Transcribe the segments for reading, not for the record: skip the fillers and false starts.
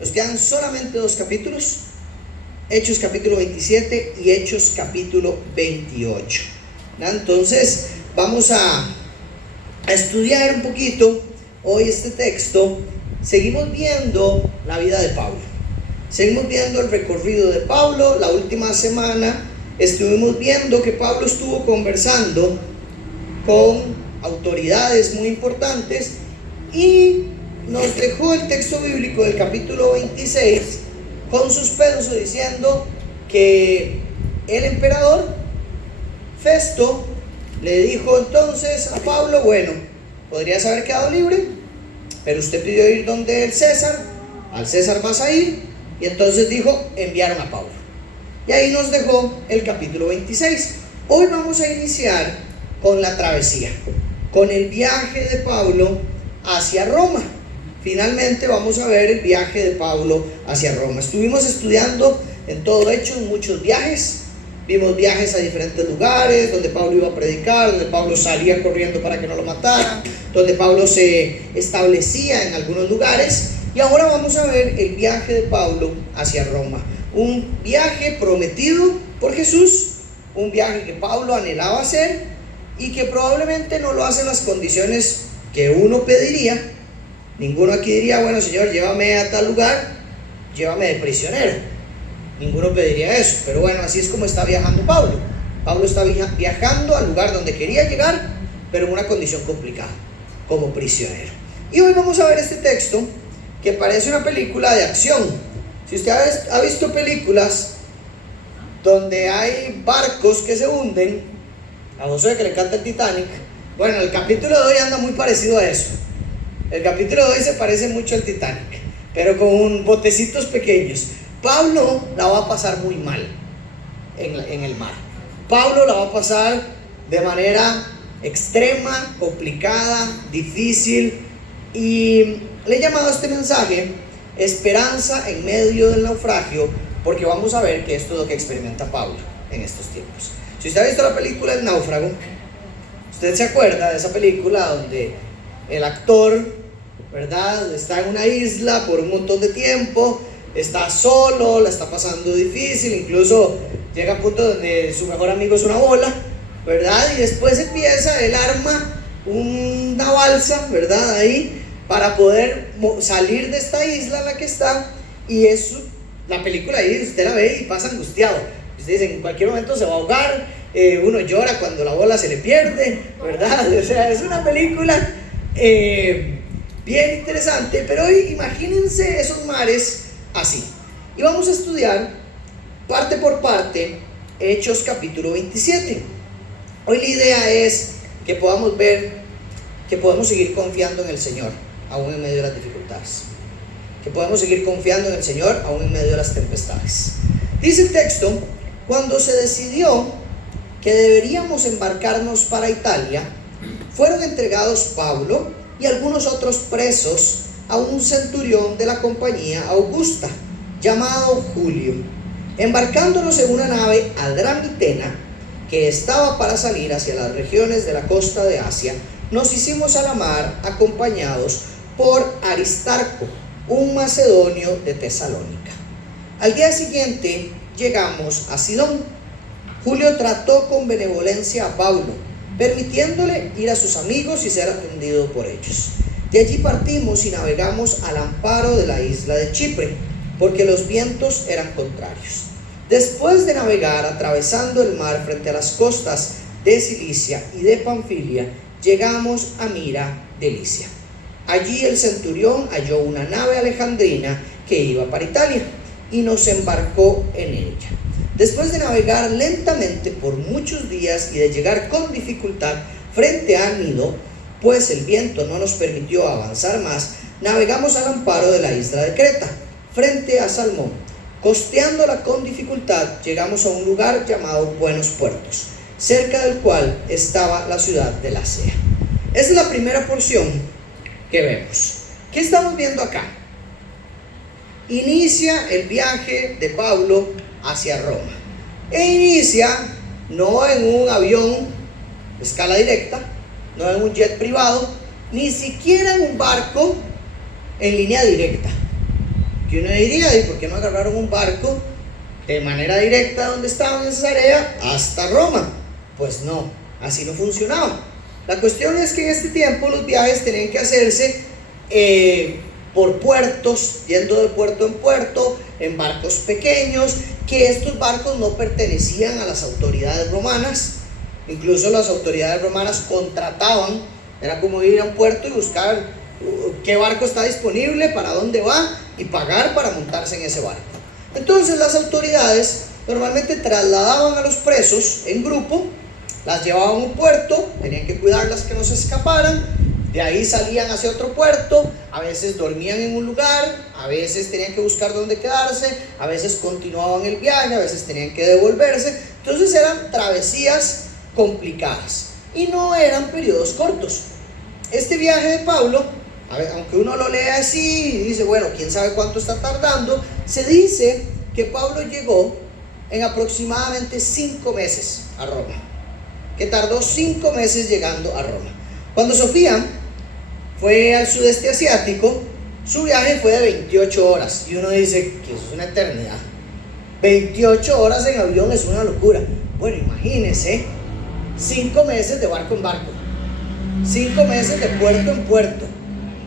nos quedan solamente 2 capítulos, Hechos capítulo 27 y Hechos capítulo 28. Entonces vamos a estudiar un poquito hoy este texto. Seguimos viendo la vida de Pablo, seguimos viendo el recorrido de Pablo. La última semana estuvimos viendo que Pablo estuvo conversando con autoridades muy importantes y nos dejó el texto bíblico del capítulo 26 con suspenso, diciendo que el emperador Festo le dijo entonces a Pablo: bueno, podrías haber quedado libre, pero usted pidió ir donde el César, al César vas a ir. Y entonces dijo, enviaron a Pablo. Y ahí nos dejó el capítulo 26. Hoy vamos a iniciar con la travesía, con el viaje de Pablo hacia Roma. Finalmente vamos a ver el viaje de Pablo hacia Roma. Estuvimos estudiando en todo Hechos muchos viajes. Vimos viajes a diferentes lugares, donde Pablo iba a predicar, donde Pablo salía corriendo para que no lo mataran, donde Pablo se establecía en algunos lugares. Y ahora vamos a ver el viaje de Pablo hacia Roma. Un viaje prometido por Jesús, un viaje que Pablo anhelaba hacer y que probablemente no lo hace en las condiciones que uno pediría. Ninguno aquí diría, bueno, Señor, llévame a tal lugar, llévame de prisionero. Ninguno pediría eso, pero bueno, así es como está viajando Pablo. Pablo está viajando al lugar donde quería llegar, pero en una condición complicada, como prisionero. Y hoy vamos a ver este texto que parece una película de acción. Si usted ha visto películas donde hay barcos que se hunden, a José que le encanta el Titanic, bueno, el capítulo de hoy anda muy parecido a eso. El capítulo de hoy se parece mucho al Titanic, pero con botecitos pequeños. Pablo la va a pasar muy mal en el mar. Pablo la va a pasar de manera extrema, complicada, difícil. Y le he llamado a este mensaje Esperanza en medio del naufragio, porque vamos a ver que esto es lo que experimenta Pablo en estos tiempos. Si usted ha visto la película El Náufrago, usted se acuerda de esa película donde el actor, ¿verdad?, está en una isla por un montón de tiempo, está solo, la está pasando difícil, incluso llega a punto donde su mejor amigo es una bola, ¿verdad? Y después empieza, él arma una balsa, ¿verdad?, ahí para poder salir de esta isla en la que está. Y eso, la película ahí usted la ve y pasa angustiado. Usted dice, en cualquier momento se va a ahogar. Uno llora cuando la bola se le pierde, ¿verdad? O sea, es una película bien interesante. Pero hoy imagínense esos mares así. Y vamos a estudiar parte por parte Hechos capítulo 27. Hoy la idea es que podamos ver que podemos seguir confiando en el Señor aún en medio de las dificultades, que podemos seguir confiando en el Señor aún en medio de las tempestades. Dice el texto: cuando se decidió que deberíamos embarcarnos para Italia, fueron entregados Pablo y algunos otros presos a un centurión de la compañía Augusta, llamado Julio. Embarcándonos en una nave Adramitena que estaba para salir hacia las regiones de la costa de Asia, nos hicimos a la mar acompañados por Aristarco, un macedonio de Tesalónica. Al día siguiente llegamos a Sidón. Julio trató con benevolencia a Pablo, permitiéndole ir a sus amigos y ser atendido por ellos. De allí partimos y navegamos al amparo de la isla de Chipre, porque los vientos eran contrarios. Después de navegar atravesando el mar frente a las costas de Cilicia y de Panfilia, llegamos a Mira de Licia. Allí el centurión halló una nave alejandrina que iba para Italia y nos embarcó en ella. Después de navegar lentamente por muchos días y de llegar con dificultad frente a Gnido, pues el viento no nos permitió avanzar más, navegamos al amparo de la isla de Creta, frente a Salmón. Costeándola con dificultad, llegamos a un lugar llamado Buenos Puertos, cerca del cual estaba la ciudad de Lasea. Esta es la primera porción que vemos. ¿Qué estamos viendo acá? Inicia el viaje de Pablo hacia Roma. E inicia no en un avión de escala directa, no en un jet privado, ni siquiera en un barco en línea directa. Que uno diría, ¿y por qué no agarraron un barco de manera directa donde estaban en Cesarea hasta Roma? Pues no, así no funcionaba. La cuestión es que en este tiempo los viajes tenían que hacerse por puertos, yendo de puerto en puerto, en barcos pequeños, que estos barcos no pertenecían a las autoridades romanas. Incluso las autoridades romanas contrataban, era como ir a un puerto y buscar qué barco está disponible, para dónde va y pagar para montarse en ese barco. Entonces las autoridades normalmente trasladaban a los presos en grupo, las llevaban a un puerto, tenían que cuidarlas que no se escaparan, de ahí salían hacia otro puerto, a veces dormían en un lugar, a veces tenían que buscar dónde quedarse, a veces continuaban el viaje, a veces tenían que devolverse. Entonces eran travesías complicadas y no eran periodos cortos. Este viaje de Pablo, aunque uno lo lea así y dice, bueno, quién sabe cuánto está tardando, se dice que Pablo llegó en aproximadamente 5 meses a Roma, que tardó 5 meses llegando a Roma. Cuando Sofía fue al sudeste asiático, su viaje fue de 28 horas, y uno dice que eso es una eternidad. 28 horas en avión es una locura. Bueno, imagínense, 5 meses de barco en barco, 5 meses de puerto en puerto,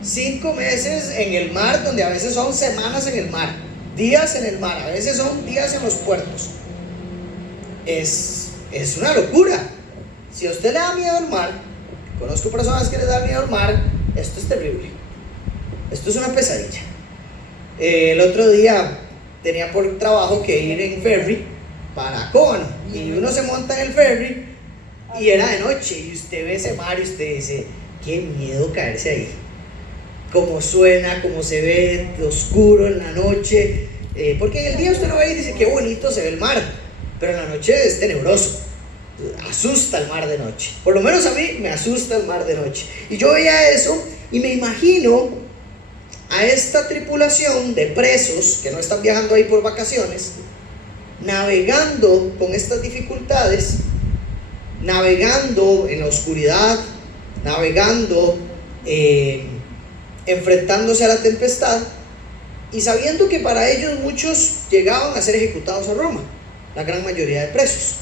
5 meses en el mar, donde a veces son semanas en el mar, días en el mar, a veces son días en los puertos. Es una locura. Si a usted le da miedo al mar, conozco personas que les da miedo al mar, esto es terrible, esto es una pesadilla. El otro día tenía por trabajo que ir en ferry para Cóbano, y uno se monta en el ferry y era de noche, y usted ve ese mar y usted dice, qué miedo caerse ahí, cómo suena, cómo se ve oscuro en la noche, porque en el día usted lo ve y dice, qué bonito se ve el mar, pero en la noche es tenebroso, asusta el mar de noche. Por lo menos a mí me asusta el mar de noche. Y yo veía eso y me imagino a esta tripulación de presos que no están viajando ahí por vacaciones, navegando con estas dificultades, navegando en la oscuridad, navegando enfrentándose a la tempestad, y sabiendo que para ellos muchos llegaban a ser ejecutados a Roma, la gran mayoría de presos.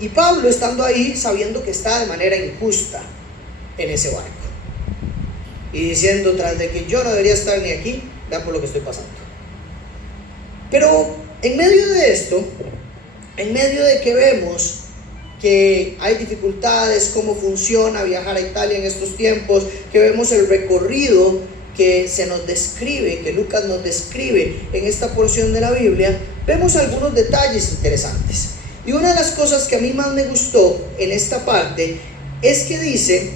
Y Pablo estando ahí sabiendo que está de manera injusta en ese barco y diciendo, tras de que yo no debería estar ni aquí, vean por lo que estoy pasando. Pero en medio de esto, en medio de que vemos que hay dificultades, cómo funciona viajar a Italia en estos tiempos, que vemos el recorrido que se nos describe, que Lucas nos describe en esta porción de la Biblia, vemos algunos detalles interesantes. Y una de las cosas que a mí más me gustó en esta parte es que dice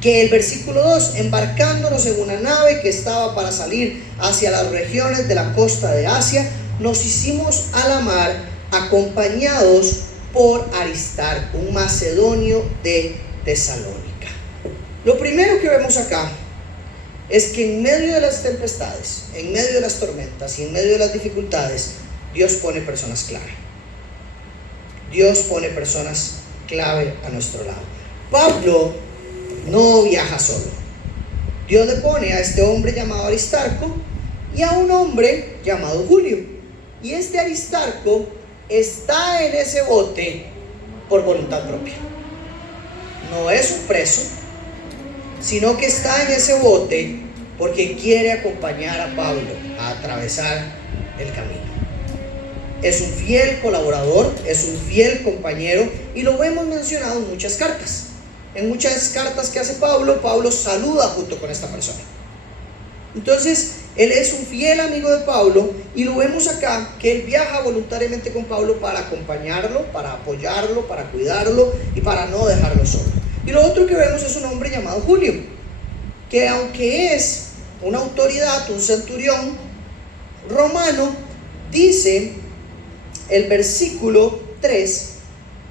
que el versículo 2, embarcándonos en una nave que estaba para salir hacia las regiones de la costa de Asia, nos hicimos a la mar acompañados por Aristarco, un macedonio de Tesalónica. Lo primero que vemos acá es que en medio de las tempestades, en medio de las tormentas y en medio de las dificultades, Dios pone personas clave. Dios pone personas clave a nuestro lado. Pablo no viaja solo. Dios le pone a este hombre llamado Aristarco y a un hombre llamado Julio. Y este Aristarco está en ese bote por voluntad propia. No es un preso, sino que está en ese bote porque quiere acompañar a Pablo a atravesar el camino. Es un fiel colaborador, es un fiel compañero, y lo vemos mencionado en muchas cartas. En muchas cartas que hace Pablo, Pablo saluda junto con esta persona. Entonces, él es un fiel amigo de Pablo, y lo vemos acá, que él viaja voluntariamente con Pablo para acompañarlo, para apoyarlo, para cuidarlo y para no dejarlo solo. Y lo otro que vemos es un hombre llamado Julio, que aunque es una autoridad, un centurión romano, dice el versículo 3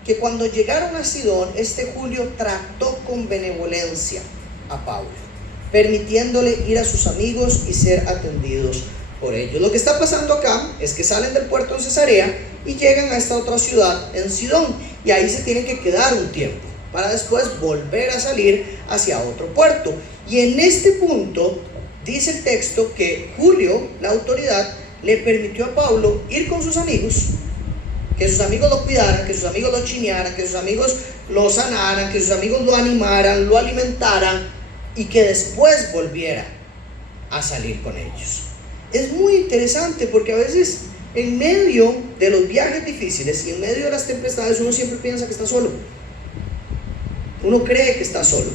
que cuando llegaron a Sidón, este Julio trató con benevolencia a Pablo, permitiéndole ir a sus amigos y ser atendidos por ellos. Lo que está pasando acá es que salen del puerto de Cesarea y llegan a esta otra ciudad en Sidón, y ahí se tienen que quedar un tiempo para después volver a salir hacia otro puerto. Y en este punto dice el texto que Julio, la autoridad, le permitió a Pablo ir con sus amigos, que sus amigos lo cuidaran, que sus amigos lo chinearan, que sus amigos lo sanaran, que sus amigos lo animaran, lo alimentaran, y que después volviera a salir con ellos. Es muy interesante porque a veces en medio de los viajes difíciles y en medio de las tempestades uno siempre piensa que está solo. Uno cree que está solo.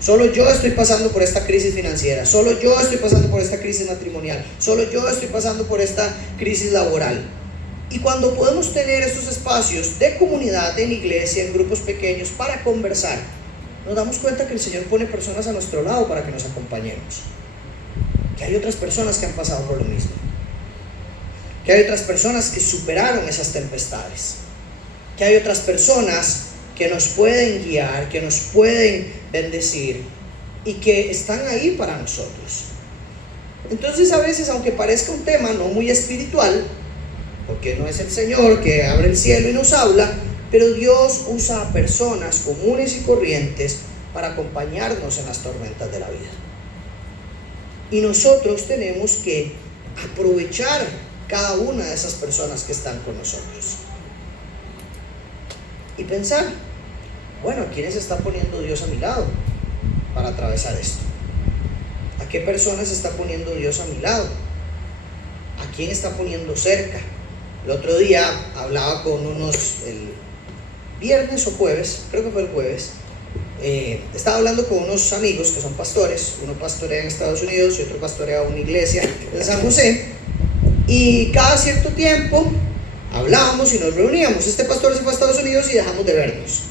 Solo yo estoy pasando por esta crisis financiera, solo yo estoy pasando por esta crisis matrimonial, solo yo estoy pasando por esta crisis laboral. Y cuando podemos tener estos espacios de comunidad en iglesia, en grupos pequeños, para conversar, nos damos cuenta que el Señor pone personas a nuestro lado para que nos acompañemos. Que hay otras personas que han pasado por lo mismo. Que hay otras personas que superaron esas tempestades. Que hay otras personas que nos pueden guiar, que nos pueden bendecir y que están ahí para nosotros. Entonces a veces, aunque parezca un tema no muy espiritual, porque no es el Señor que abre el cielo y nos habla, pero Dios usa a personas comunes y corrientes para acompañarnos en las tormentas de la vida. Y nosotros tenemos que aprovechar cada una de esas personas que están con nosotros. Y pensar, bueno, ¿a quiénes está poniendo Dios a mi lado para atravesar esto? ¿A qué personas está poniendo Dios a mi lado? ¿A quién está poniendo cerca? El otro día hablaba con unos, el viernes o jueves, creo que fue el jueves, estaba hablando con unos amigos que son pastores. Uno pastorea en Estados Unidos y otro pastorea una iglesia en San José, y cada cierto tiempo hablábamos y nos reuníamos. Este pastor se fue a Estados Unidos y dejamos de vernos,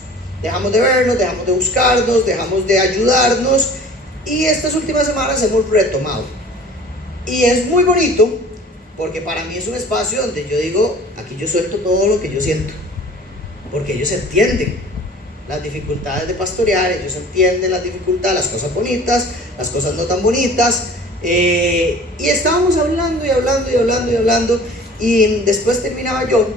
dejamos de buscarnos, dejamos de ayudarnos, y estas últimas semanas hemos retomado. Y es muy bonito porque para mí es un espacio donde yo digo, aquí yo suelto todo lo que yo siento, porque ellos entienden las dificultades de pastorear, ellos entienden las dificultades, las cosas bonitas, las cosas no tan bonitas, y estábamos hablando y después terminaba yo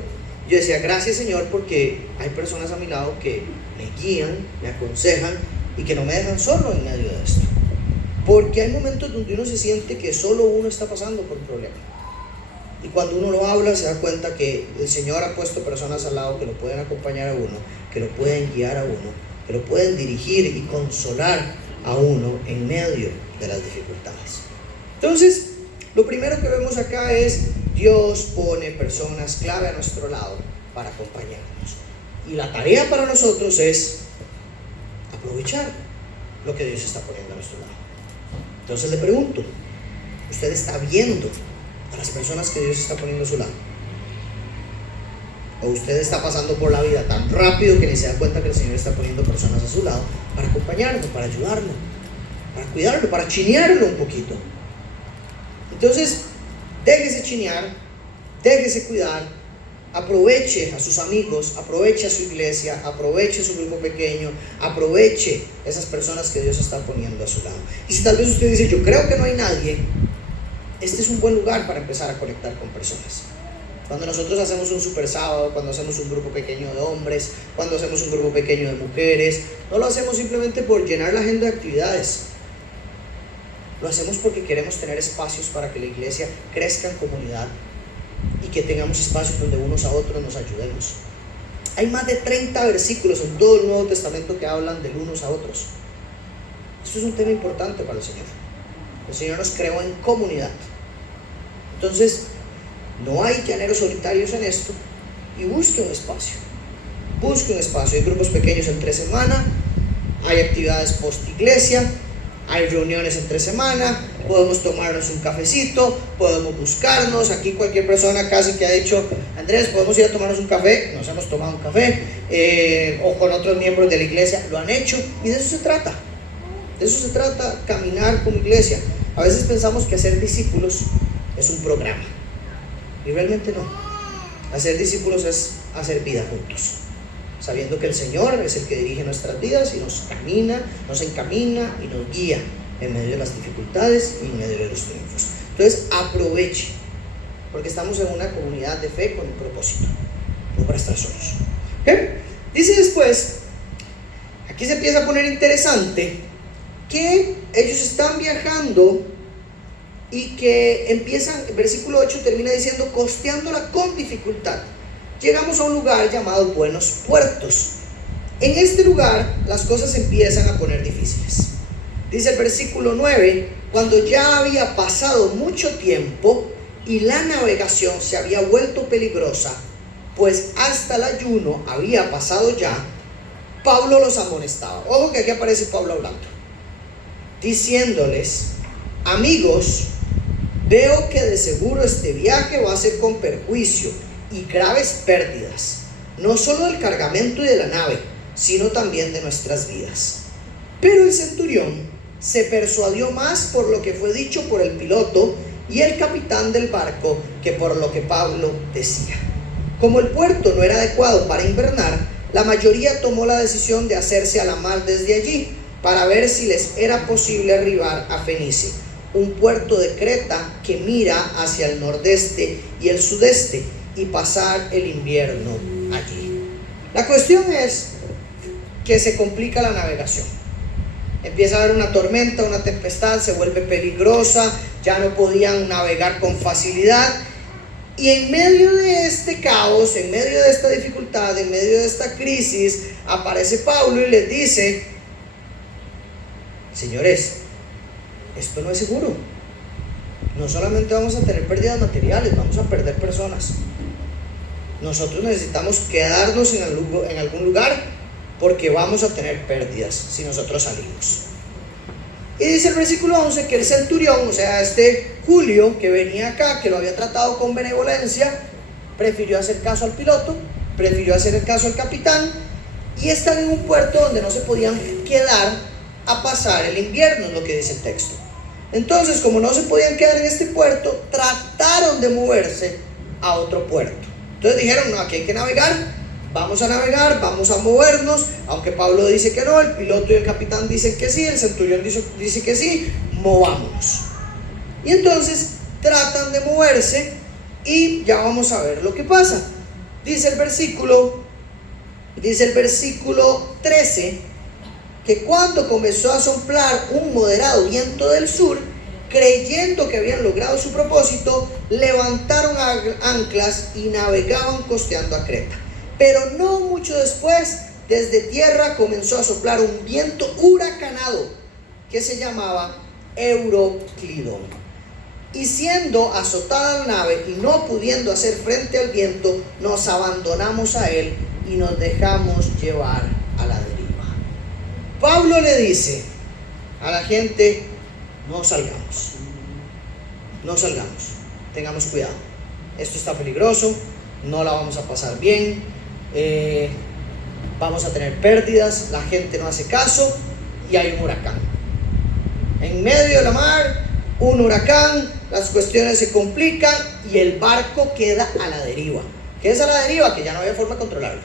decía, gracias Señor, porque hay personas a mi lado que me guían, me aconsejan y que no me dejan solo en medio de esto, porque hay momentos donde uno se siente que solo uno está pasando por un problema. Y cuando uno lo habla se da cuenta que el Señor ha puesto personas al lado que lo pueden acompañar a uno, que lo pueden guiar a uno, que lo pueden dirigir y consolar a uno en medio de las dificultades. Entonces, lo primero que vemos acá es Dios pone personas clave a nuestro lado para acompañarnos. Y la tarea para nosotros es aprovechar lo que Dios está poniendo a nuestro lado. Entonces le pregunto, ¿usted está viendo a las personas que Dios está poniendo a su lado? ¿O usted está pasando por la vida tan rápido que ni se da cuenta que el Señor está poniendo personas a su lado para acompañarlo, para ayudarlo, para cuidarlo, para chinearlo un poquito? Entonces, déjese chinear, déjese cuidar, aproveche a sus amigos, aproveche a su iglesia, aproveche su grupo pequeño, aproveche esas personas que Dios está poniendo a su lado. Y si tal vez usted dice, yo creo que no hay nadie, este es un buen lugar para empezar a conectar con personas. Cuando nosotros hacemos un super sábado, cuando hacemos un grupo pequeño de hombres, cuando hacemos un grupo pequeño de mujeres, no lo hacemos simplemente por llenar la agenda de actividades. Lo hacemos porque queremos tener espacios para que la iglesia crezca en comunidad y que tengamos espacios donde unos a otros nos ayudemos. Hay más de 30 versículos en todo el Nuevo Testamento que hablan de unos a otros. Esto es un tema importante para el Señor. El Señor nos creó en comunidad. Entonces, no hay llaneros solitarios en esto, y busque un espacio. Busque un espacio. Hay grupos pequeños entre semana, hay actividades post iglesia, hay reuniones entre semana, podemos tomarnos un cafecito, podemos buscarnos. Aquí cualquier persona casi que ha dicho, Andrés, podemos ir a tomarnos un café, nos hemos tomado un café, o con otros miembros de la iglesia lo han hecho, y de eso se trata. De eso se trata, caminar como iglesia. A veces pensamos que hacer discípulos es un programa, y realmente no. Hacer discípulos es hacer vida juntos, sabiendo que el Señor es el que dirige nuestras vidas y nos encamina y nos guía en medio de las dificultades y en medio de los triunfos. Entonces aproveche, porque estamos en una comunidad de fe con un propósito, no para estar solos. ¿Okay? Dice después, aquí se empieza a poner interesante, que ellos están viajando y que empiezan, el versículo 8 termina diciendo, costeándola con dificultad. Llegamos a un lugar llamado Buenos Puertos. En este lugar las cosas empiezan a poner difíciles. Dice el versículo 9, cuando ya había pasado mucho tiempo y la navegación se había vuelto peligrosa, pues hasta el ayuno había pasado ya, Pablo los amonestaba. Ojo que aquí aparece Pablo hablando, diciéndoles, amigos, veo que de seguro este viaje va a ser con perjuicio y graves pérdidas, no solo del cargamento y de la nave, sino también de nuestras vidas. Pero el centurión se persuadió más por lo que fue dicho por el piloto y el capitán del barco que por lo que Pablo decía. Como el puerto no era adecuado para invernar, la mayoría tomó la decisión de hacerse a la mar desde allí para ver si les era posible arribar a Fenice, un puerto de Creta que mira hacia el nordeste y el sudeste, y pasar el invierno allí. La cuestión es que se complica la navegación. Empieza a haber una tormenta, una tempestad, se vuelve peligrosa, ya no podían navegar con facilidad. Y en medio de este caos, en medio de esta dificultad, en medio de esta crisis, aparece Pablo y les dice, señores, esto no es seguro. No solamente vamos a tener pérdidas materiales, vamos a perder personas. Nosotros necesitamos quedarnos en algún lugar porque vamos a tener pérdidas si nosotros salimos. Y dice el versículo 11 que el centurión, o sea, este Julio que venía acá, que lo había tratado con benevolencia, prefirió hacer caso al piloto, prefirió hacer el caso al capitán, y están en un puerto donde no se podían quedar a pasar el invierno, es lo que dice el texto. Entonces, como no se podían quedar en este puerto, trataron de moverse a otro puerto. Entonces dijeron, no, aquí hay que navegar, vamos a movernos, aunque Pablo dice que no, el piloto y el capitán dicen que sí, el centurión dice que sí, movámonos. Y entonces tratan de moverse y ya vamos a ver lo que pasa. Dice el versículo 13, que cuando comenzó a soplar un moderado viento del sur, creyendo que habían logrado su propósito, levantaron anclas y navegaban costeando a Creta. Pero no mucho después, desde tierra comenzó a soplar un viento huracanado que se llamaba Euroclidón. Y siendo azotada la nave y no pudiendo hacer frente al viento, nos abandonamos a él y nos dejamos llevar a la deriva. Pablo le dice a la gente, no salgamos, tengamos cuidado, esto está peligroso, no la vamos a pasar bien, vamos a tener pérdidas, la gente no hace caso y hay un huracán. En medio de la mar, un huracán, las cuestiones se complican y el barco queda a la deriva. ¿Qué es a la deriva? Que ya no había forma de controlarlo.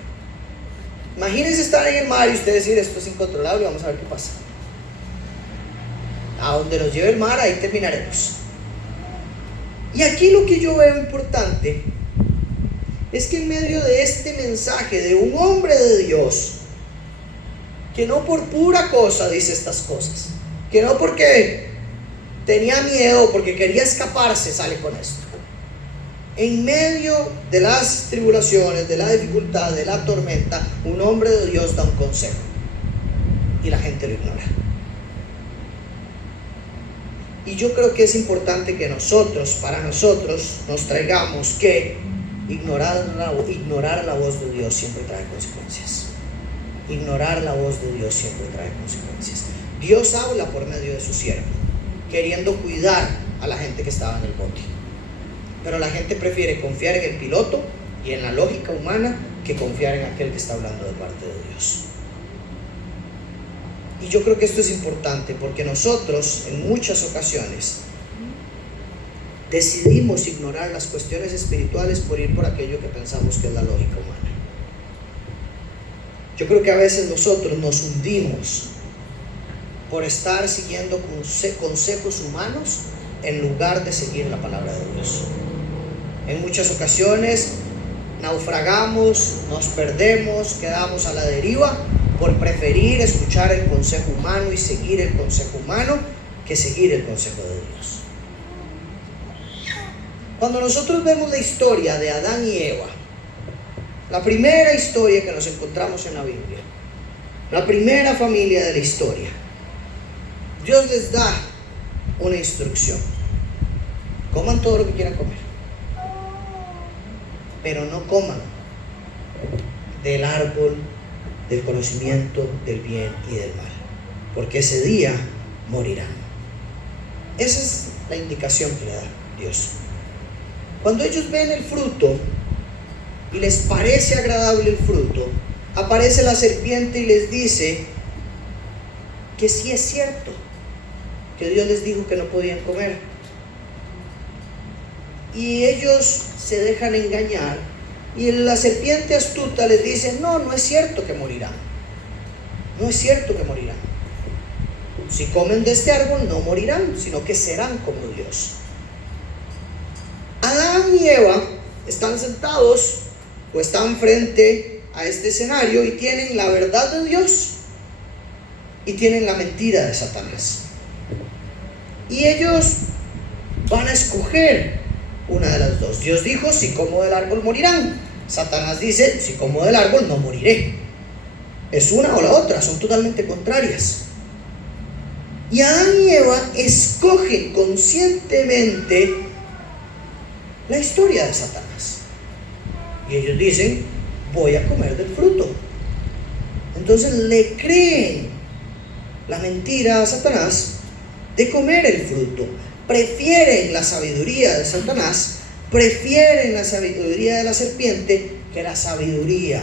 Imagínense estar en el mar y usted decir, esto es incontrolable, vamos a ver qué pasa. A donde nos lleve el mar, ahí terminaremos. Y aquí lo que yo veo importante es que en medio de este mensaje de un hombre de Dios, que no por pura cosa dice estas cosas, que no porque tenía miedo, porque quería escaparse, sale con esto. En medio de las tribulaciones, de la dificultad, de la tormenta, un hombre de Dios da un consejo y la gente lo ignora. Y yo creo que es importante que para nosotros, nos traigamos que ignorar la voz de Dios siempre trae consecuencias. Ignorar la voz de Dios siempre trae consecuencias. Dios habla por medio de su siervo, queriendo cuidar a la gente que estaba en el bote. Pero la gente prefiere confiar en el piloto y en la lógica humana que confiar en aquel que está hablando de parte de Dios. Y yo creo que esto es importante porque nosotros en muchas ocasiones decidimos ignorar las cuestiones espirituales por ir por aquello que pensamos que es la lógica humana. Yo creo que a veces nosotros nos hundimos por estar siguiendo consejos humanos en lugar de seguir la palabra de Dios. En muchas ocasiones naufragamos, nos perdemos, quedamos a la deriva por preferir escuchar el consejo humano y seguir el consejo humano que seguir el consejo de Dios. Cuando nosotros vemos la historia de Adán y Eva, la primera historia que nos encontramos en la Biblia, la primera familia de la historia, Dios les da una instrucción: coman todo lo que quieran comer, pero no coman del árbol del conocimiento del bien y del mal, porque ese día morirán. Esa es la indicación que le da Dios. Cuando ellos ven el fruto y les parece agradable el fruto, aparece la serpiente y les dice que sí es cierto que Dios les dijo que no podían comer, y ellos se dejan engañar, y la serpiente astuta les dice: no, no es cierto que morirán, no es cierto que morirán. Si comen de este árbol no morirán, sino que serán como Dios. Adán y Eva están sentados o están frente a este escenario y tienen la verdad de Dios y tienen la mentira de Satanás. Y ellos van a escoger una de las dos. Dios dijo: si como del árbol morirán. Satanás dice: si como del árbol no moriré. Es una o la otra, son totalmente contrarias. Y Adán y Eva escogen conscientemente la historia de Satanás. Y ellos dicen: voy a comer del fruto. Entonces le creen la mentira a Satanás de comer el fruto. Prefieren la sabiduría de Satanás, prefieren la sabiduría de la serpiente que la sabiduría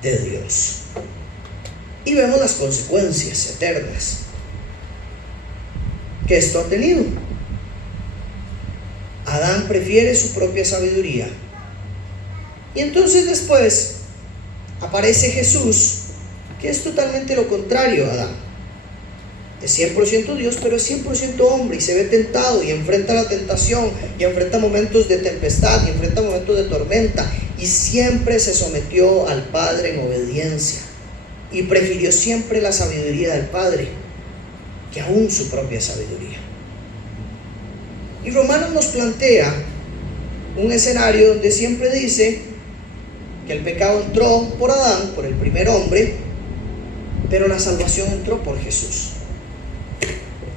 de Dios. Y vemos las consecuencias eternas que esto ha tenido. Adán prefiere su propia sabiduría. Y entonces después aparece Jesús, que es totalmente lo contrario a Adán. Es 100% Dios, pero es 100% hombre, y se ve tentado y enfrenta la tentación, y enfrenta momentos de tempestad, y enfrenta momentos de tormenta, y siempre se sometió al Padre en obediencia, y prefirió siempre la sabiduría del Padre que aún su propia sabiduría. Y Romanos nos plantea un escenario donde siempre dice que el pecado entró por Adán, por el primer hombre, pero la salvación entró por Jesús.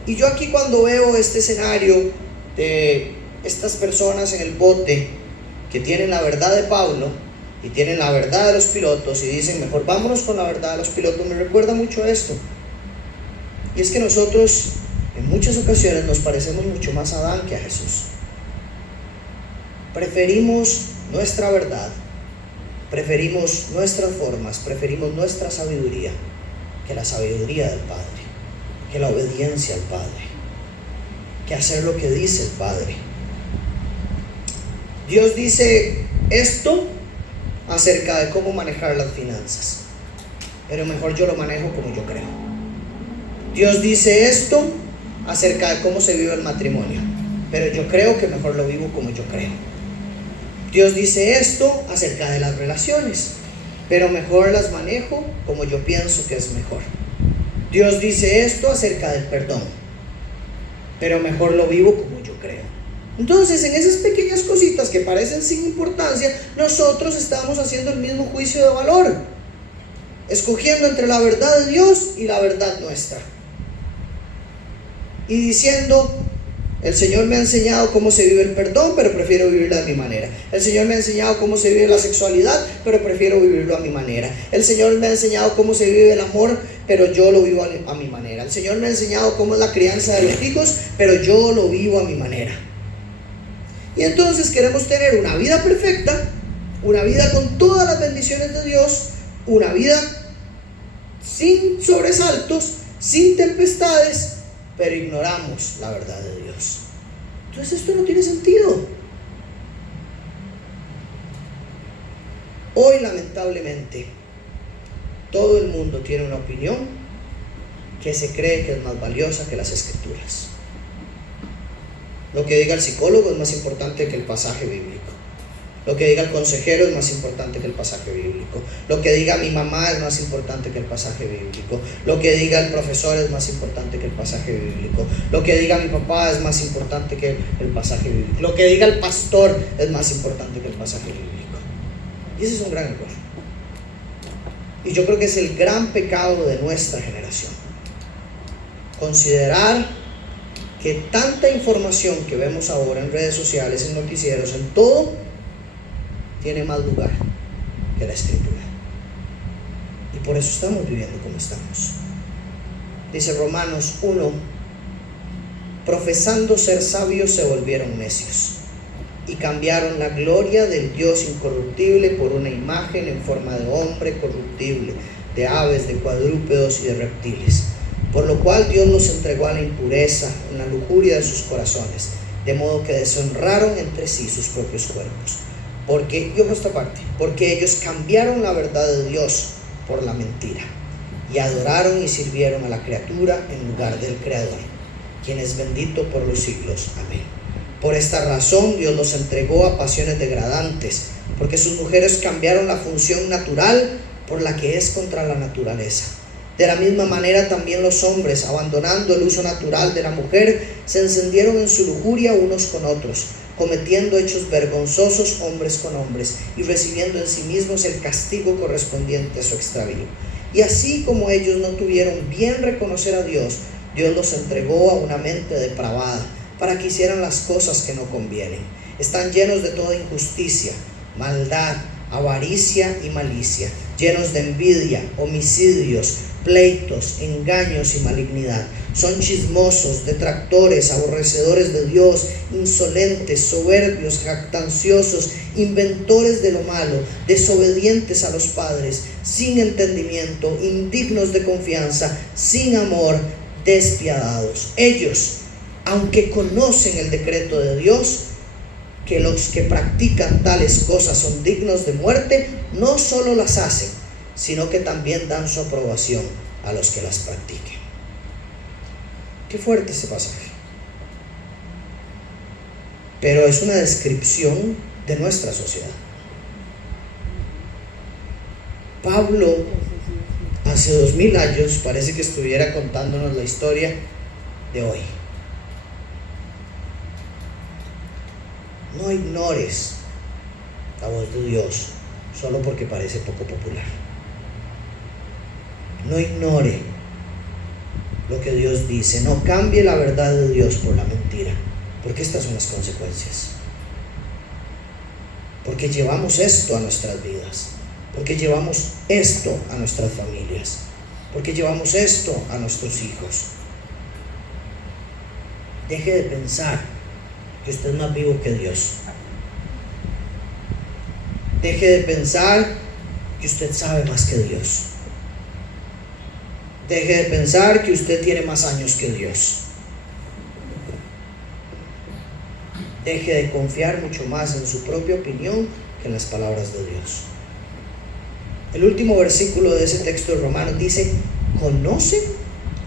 Y yo aquí, cuando veo este escenario de estas personas en el bote que tienen la verdad de Pablo y tienen la verdad de los pilotos y dicen: mejor vámonos con la verdad de los pilotos, me recuerda mucho a esto. Y es que nosotros en muchas ocasiones nos parecemos mucho más a Adán que a Jesús. Preferimos nuestra verdad, preferimos nuestras formas, preferimos nuestra sabiduría que la sabiduría del Padre, que la obediencia al Padre, que hacer lo que dice el Padre. Dios dice esto acerca de cómo manejar las finanzas, pero mejor yo lo manejo como yo creo. Dios dice esto acerca de cómo se vive el matrimonio, pero yo creo que mejor lo vivo como yo creo. Dios dice esto acerca de las relaciones, pero mejor las manejo como yo pienso que es mejor. Dios dice esto acerca del perdón, pero mejor lo vivo como yo creo. Entonces, en esas pequeñas cositas que parecen sin importancia, nosotros estamos haciendo el mismo juicio de valor, escogiendo entre la verdad de Dios y la verdad nuestra, y diciendo: el Señor me ha enseñado cómo se vive el perdón, pero prefiero vivirlo de mi manera. El Señor me ha enseñado cómo se vive la sexualidad, pero prefiero vivirlo a mi manera. El Señor me ha enseñado cómo se vive el amor, pero yo lo vivo a mi manera. El Señor me ha enseñado cómo es la crianza de los hijos, pero yo lo vivo a mi manera. Y entonces queremos tener una vida perfecta, una vida con todas las bendiciones de Dios, una vida sin sobresaltos, sin tempestades, pero ignoramos la verdad de Dios. Entonces esto no tiene sentido. Hoy, lamentablemente, todo el mundo tiene una opinión que se cree que es más valiosa que las escrituras. Lo que diga el psicólogo es más importante que el pasaje bíblico. Lo que diga el consejero es más importante que el pasaje bíblico. Lo que diga mi mamá es más importante que el pasaje bíblico. Lo que diga el profesor es más importante que el pasaje bíblico. Lo que diga mi papá es más importante que el pasaje bíblico. Lo que diga el pastor es más importante que el pasaje bíblico. Y ese es un gran error. Y yo creo que es el gran pecado de nuestra generación. Considerar que tanta información que vemos ahora en redes sociales, en noticieros, en todo, tiene más lugar que la Escritura. Y por eso estamos viviendo como estamos. Dice Romanos 1: profesando ser sabios se volvieron necios y cambiaron la gloria del Dios incorruptible por una imagen en forma de hombre corruptible, de aves, de cuadrúpedos y de reptiles. Por lo cual Dios los entregó a la impureza, en la lujuria de sus corazones, de modo que deshonraron entre sí sus propios cuerpos. Porque ellos cambiaron la verdad de Dios por la mentira, y adoraron y sirvieron a la criatura en lugar del Creador, quien es bendito por los siglos. Amén. Por esta razón Dios los entregó a pasiones degradantes, porque sus mujeres cambiaron la función natural por la que es contra la naturaleza. De la misma manera también los hombres, abandonando el uso natural de la mujer, se encendieron en su lujuria unos con otros, cometiendo hechos vergonzosos hombres con hombres, y recibiendo en sí mismos el castigo correspondiente a su extravío. Y así como ellos no tuvieron bien reconocer a Dios, Dios los entregó a una mente depravada, para que hicieran las cosas que no convienen. Están llenos de toda injusticia, maldad, avaricia y malicia, llenos de envidia, homicidios, pleitos, engaños y malignidad. Son chismosos, detractores, aborrecedores de Dios, insolentes, soberbios, jactanciosos, inventores de lo malo, desobedientes a los padres, sin entendimiento, indignos de confianza, sin amor, despiadados. Ellos, aunque conocen el decreto de Dios, que los que practican tales cosas son dignos de muerte, no solo las hacen, sino que también dan su aprobación a los que las practiquen. Qué fuerte este pasaje. Pero es una descripción de nuestra sociedad. Pablo, hace 2000 años, parece que estuviera contándonos la historia de hoy. No ignores la voz de Dios solo porque parece poco popular. No ignore lo que Dios dice. No cambie la verdad de Dios por la mentira, porque estas son las consecuencias. Porque llevamos esto a nuestras vidas, porque llevamos esto a nuestras familias, porque llevamos esto a nuestros hijos. Deje de pensar que usted es más vivo que Dios. Deje de pensar que usted sabe más que Dios. Deje de pensar que usted tiene más años que Dios. Deje de confiar mucho más en su propia opinión que en las palabras de Dios. El último versículo de ese texto de Romanos dice: ¿conocen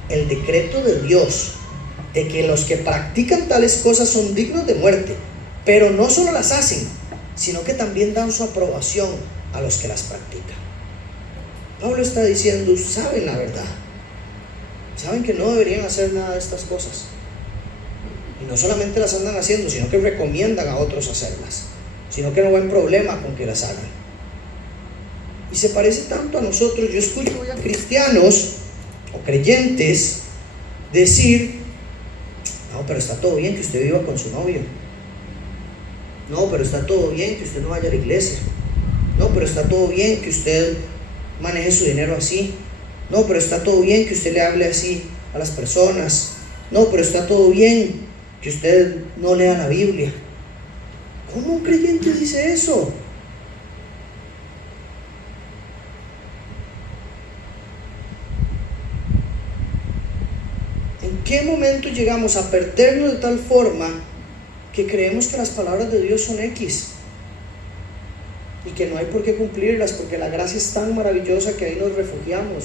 el decreto de Dios de que los que practican tales cosas son dignos de muerte? Pero no solo las hacen, sino que también dan su aprobación a los que las practican. Pablo está diciendo: saben la verdad, saben que no deberían hacer nada de estas cosas, y no solamente las andan haciendo, sino que recomiendan a otros hacerlas, sino que no ven problema con que las hagan. Y se parece tanto a nosotros. Yo escucho hoy a cristianos o creyentes decir: no, pero está todo bien que usted viva con su novio. No, pero está todo bien que usted no vaya a la iglesia. No, pero está todo bien que usted maneje su dinero así. No, pero está todo bien que usted le hable así a las personas. No, pero está todo bien que usted no lea la Biblia. ¿Cómo un creyente dice eso? ¿En qué momento llegamos a perdernos de tal forma que creemos que las palabras de Dios son X y que no hay por qué cumplirlas porque la gracia es tan maravillosa que ahí nos refugiamos?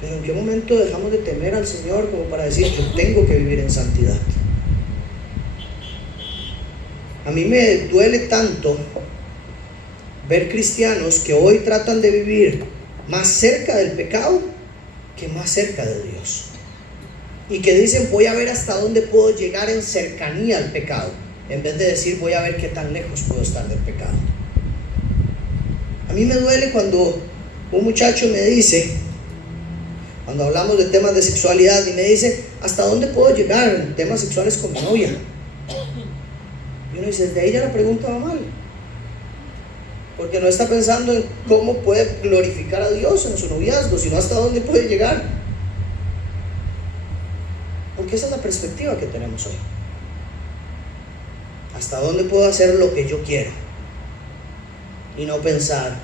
Pero ¿en qué momento dejamos de temer al Señor como para decir: yo tengo que vivir en santidad? A mí me duele tanto ver cristianos que hoy tratan de vivir más cerca del pecado que más cerca de Dios, y que dicen voy a ver hasta dónde puedo llegar en cercanía al pecado, en vez de decir voy a ver qué tan lejos puedo estar del pecado. A mí me duele cuando un muchacho me dice, cuando hablamos de temas de sexualidad, y me dice ¿hasta dónde puedo llegar en temas sexuales con mi novia? Y uno dice, desde ahí ya la pregunta va mal, porque no está pensando en cómo puede glorificar a Dios en su noviazgo, sino hasta dónde puede llegar. Porque esa es la perspectiva que tenemos hoy. Hasta dónde puedo hacer lo que yo quiero, y no pensar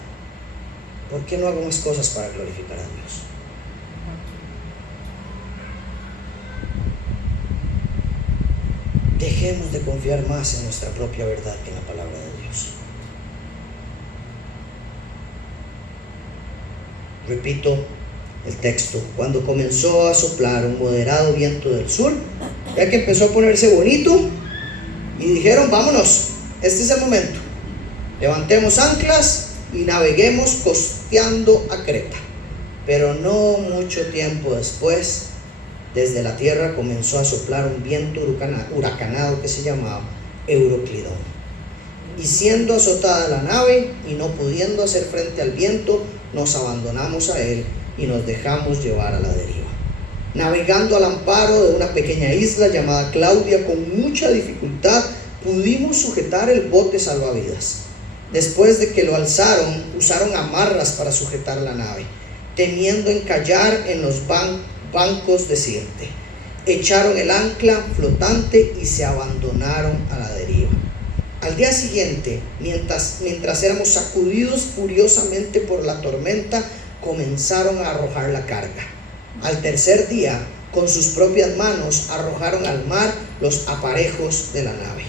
¿por qué no hago más cosas para glorificar a Dios? Dejemos de confiar más en nuestra propia verdad que en la palabra de Dios. Repito el texto: cuando comenzó a soplar un moderado viento del sur, ya que empezó a ponerse bonito, y dijeron vámonos, este es el momento, levantemos anclas y naveguemos costeando a Creta. Pero no mucho tiempo después, desde la tierra comenzó a soplar un viento huracanado que se llamaba Euroclidón, y siendo azotada la nave y no pudiendo hacer frente al viento, nos abandonamos a él y nos dejamos llevar a la deriva. Navegando al amparo de una pequeña isla llamada Claudia, con mucha dificultad pudimos sujetar el bote salvavidas. Después de que lo alzaron, usaron amarras para sujetar la nave, temiendo encallar en los bancos de Sirte. Echaron el ancla flotante y se abandonaron a la deriva. Al día siguiente, mientras éramos sacudidos furiosamente por la tormenta, comenzaron a arrojar la carga. Al tercer día, con sus propias manos, arrojaron al mar los aparejos de la nave.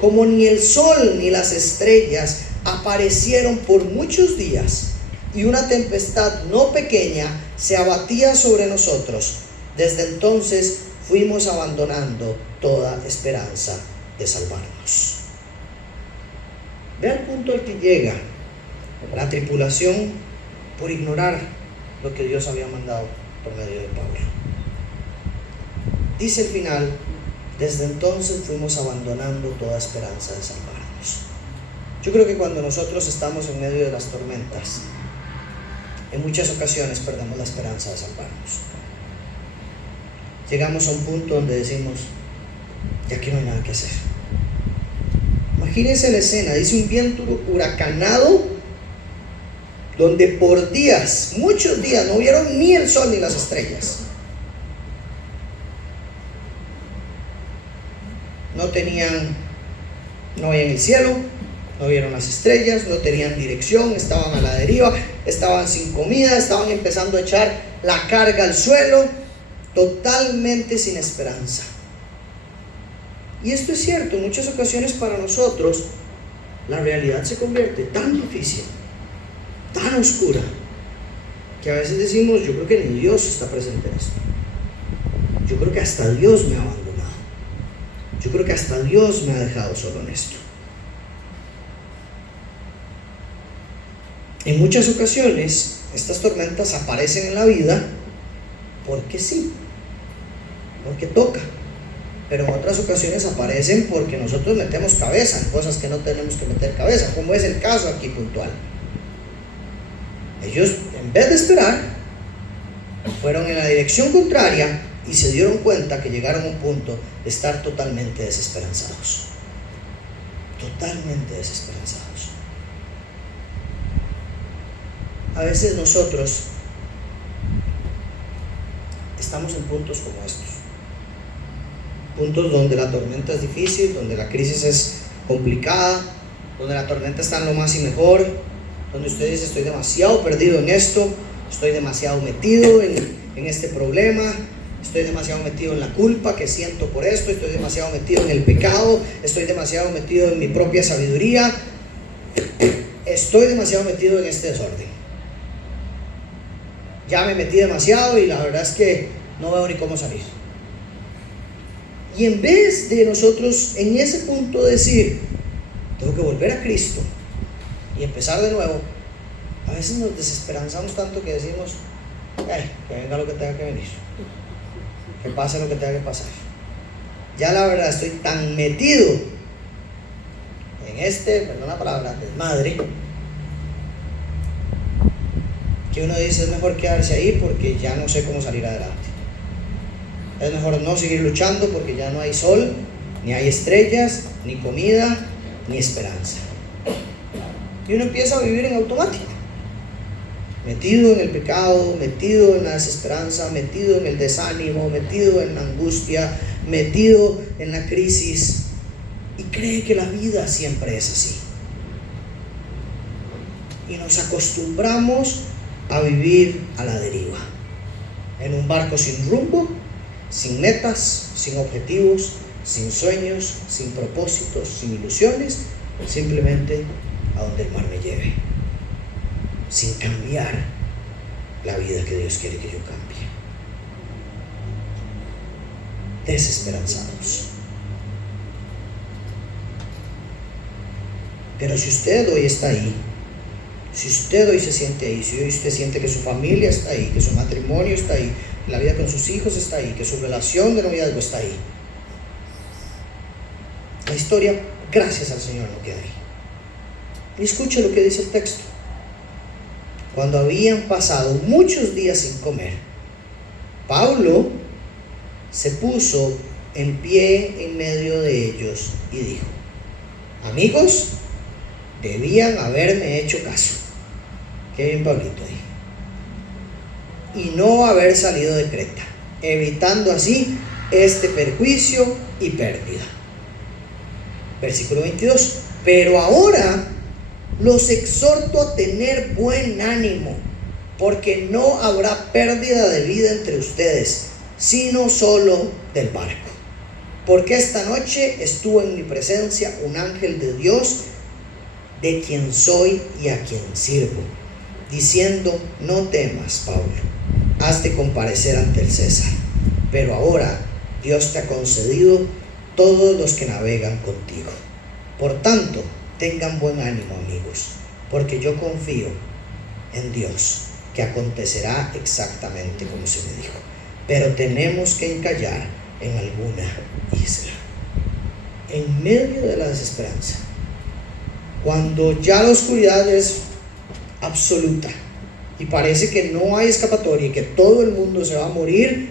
Como ni el sol ni las estrellas aparecieron por muchos días, y una tempestad no pequeña se abatía sobre nosotros, desde entonces fuimos abandonando toda esperanza de salvarnos. Ve al punto al que llega la tripulación por ignorar lo que Dios había mandado por medio de Pablo. Dice el final: desde entonces fuimos abandonando toda esperanza de salvarnos. Yo creo que cuando nosotros estamos en medio de las tormentas, en muchas ocasiones perdemos la esperanza de salvarnos. Llegamos a un punto donde decimos, ya que no hay nada que hacer. Imagínense la escena, dice un viento huracanado, donde por días, muchos días, no vieron ni el sol ni las estrellas. No veían el cielo, no vieron las estrellas, no tenían dirección, estaban a la deriva, estaban sin comida, estaban empezando a echar la carga al suelo, totalmente sin esperanza. Y esto es cierto, en muchas ocasiones para nosotros la realidad se convierte tan difícil, tan oscura, que a veces decimos, yo creo que ni Dios está presente en esto. Yo creo que hasta Dios me ha abandonado. Yo creo que hasta Dios me ha dejado solo en esto. En muchas ocasiones estas tormentas aparecen en la vida porque sí, porque toca. Pero en otras ocasiones aparecen porque nosotros metemos cabeza en cosas que no tenemos que meter cabeza, como es el caso aquí puntual. Ellos, en vez de esperar, fueron en la dirección contraria y se dieron cuenta que llegaron a un punto de estar totalmente desesperanzados. Totalmente desesperanzados. A veces nosotros estamos en puntos como estos. Puntos donde la tormenta es difícil, donde la crisis es complicada, donde la tormenta está en lo más y mejor, donde usted dice, estoy demasiado perdido en esto, estoy demasiado metido en este problema, estoy demasiado metido en la culpa que siento por esto, estoy demasiado metido en el pecado, estoy demasiado metido en mi propia sabiduría, estoy demasiado metido en este desorden. Ya me metí demasiado y la verdad es que no veo ni cómo salir. Y en vez de nosotros en ese punto decir, tengo que volver a Cristo y empezar de nuevo, a veces nos desesperanzamos tanto que decimos, ay, que venga lo que tenga que venir, que pase lo que tenga que pasar. Ya la verdad estoy tan metido en perdón la palabra, desmadre, que uno dice es mejor quedarse ahí porque ya no sé cómo salir adelante. Es mejor no seguir luchando porque ya no hay sol, ni hay estrellas, ni comida, ni esperanza. Y uno empieza a vivir en automático, metido en el pecado, metido en la desesperanza, metido en el desánimo, metido en la angustia, metido en la crisis, y cree que la vida siempre es así. Y nos acostumbramos a vivir a la deriva, en un barco sin rumbo, sin metas, sin objetivos, sin sueños, sin propósitos, sin ilusiones, simplemente a donde el mar me lleve, sin cambiar la vida que Dios quiere que yo cambie. Desesperanzados. Pero si usted hoy está ahí, si usted hoy se siente ahí, si hoy usted siente que su familia está ahí, que su matrimonio está ahí, que la vida con sus hijos está ahí, que su relación de noviazgo está ahí, la historia, gracias al Señor, no queda ahí. Y escuche lo que dice el texto. Cuando habían pasado muchos días sin comer, Pablo se puso en pie en medio de ellos y dijo: amigos, debían haberme hecho caso. Qué bien Pablito ahí. Y no haber salido de Creta, evitando así este perjuicio y pérdida. Versículo 22. Pero ahora los exhorto a tener buen ánimo, porque no habrá pérdida de vida entre ustedes, sino solo del barco. Porque esta noche estuvo en mi presencia un ángel de Dios, de quien soy y a quien sirvo, diciendo: no temas, Pablo, has de comparecer ante el César. Pero ahora Dios te ha concedido todos los que navegan contigo. Por tanto, tengan buen ánimo, amigos, porque yo confío en Dios, que acontecerá exactamente como se me dijo. Pero tenemos que encallar en alguna isla. En medio de la desesperanza, cuando ya la oscuridad es absoluta y parece que no hay escapatoria y que todo el mundo se va a morir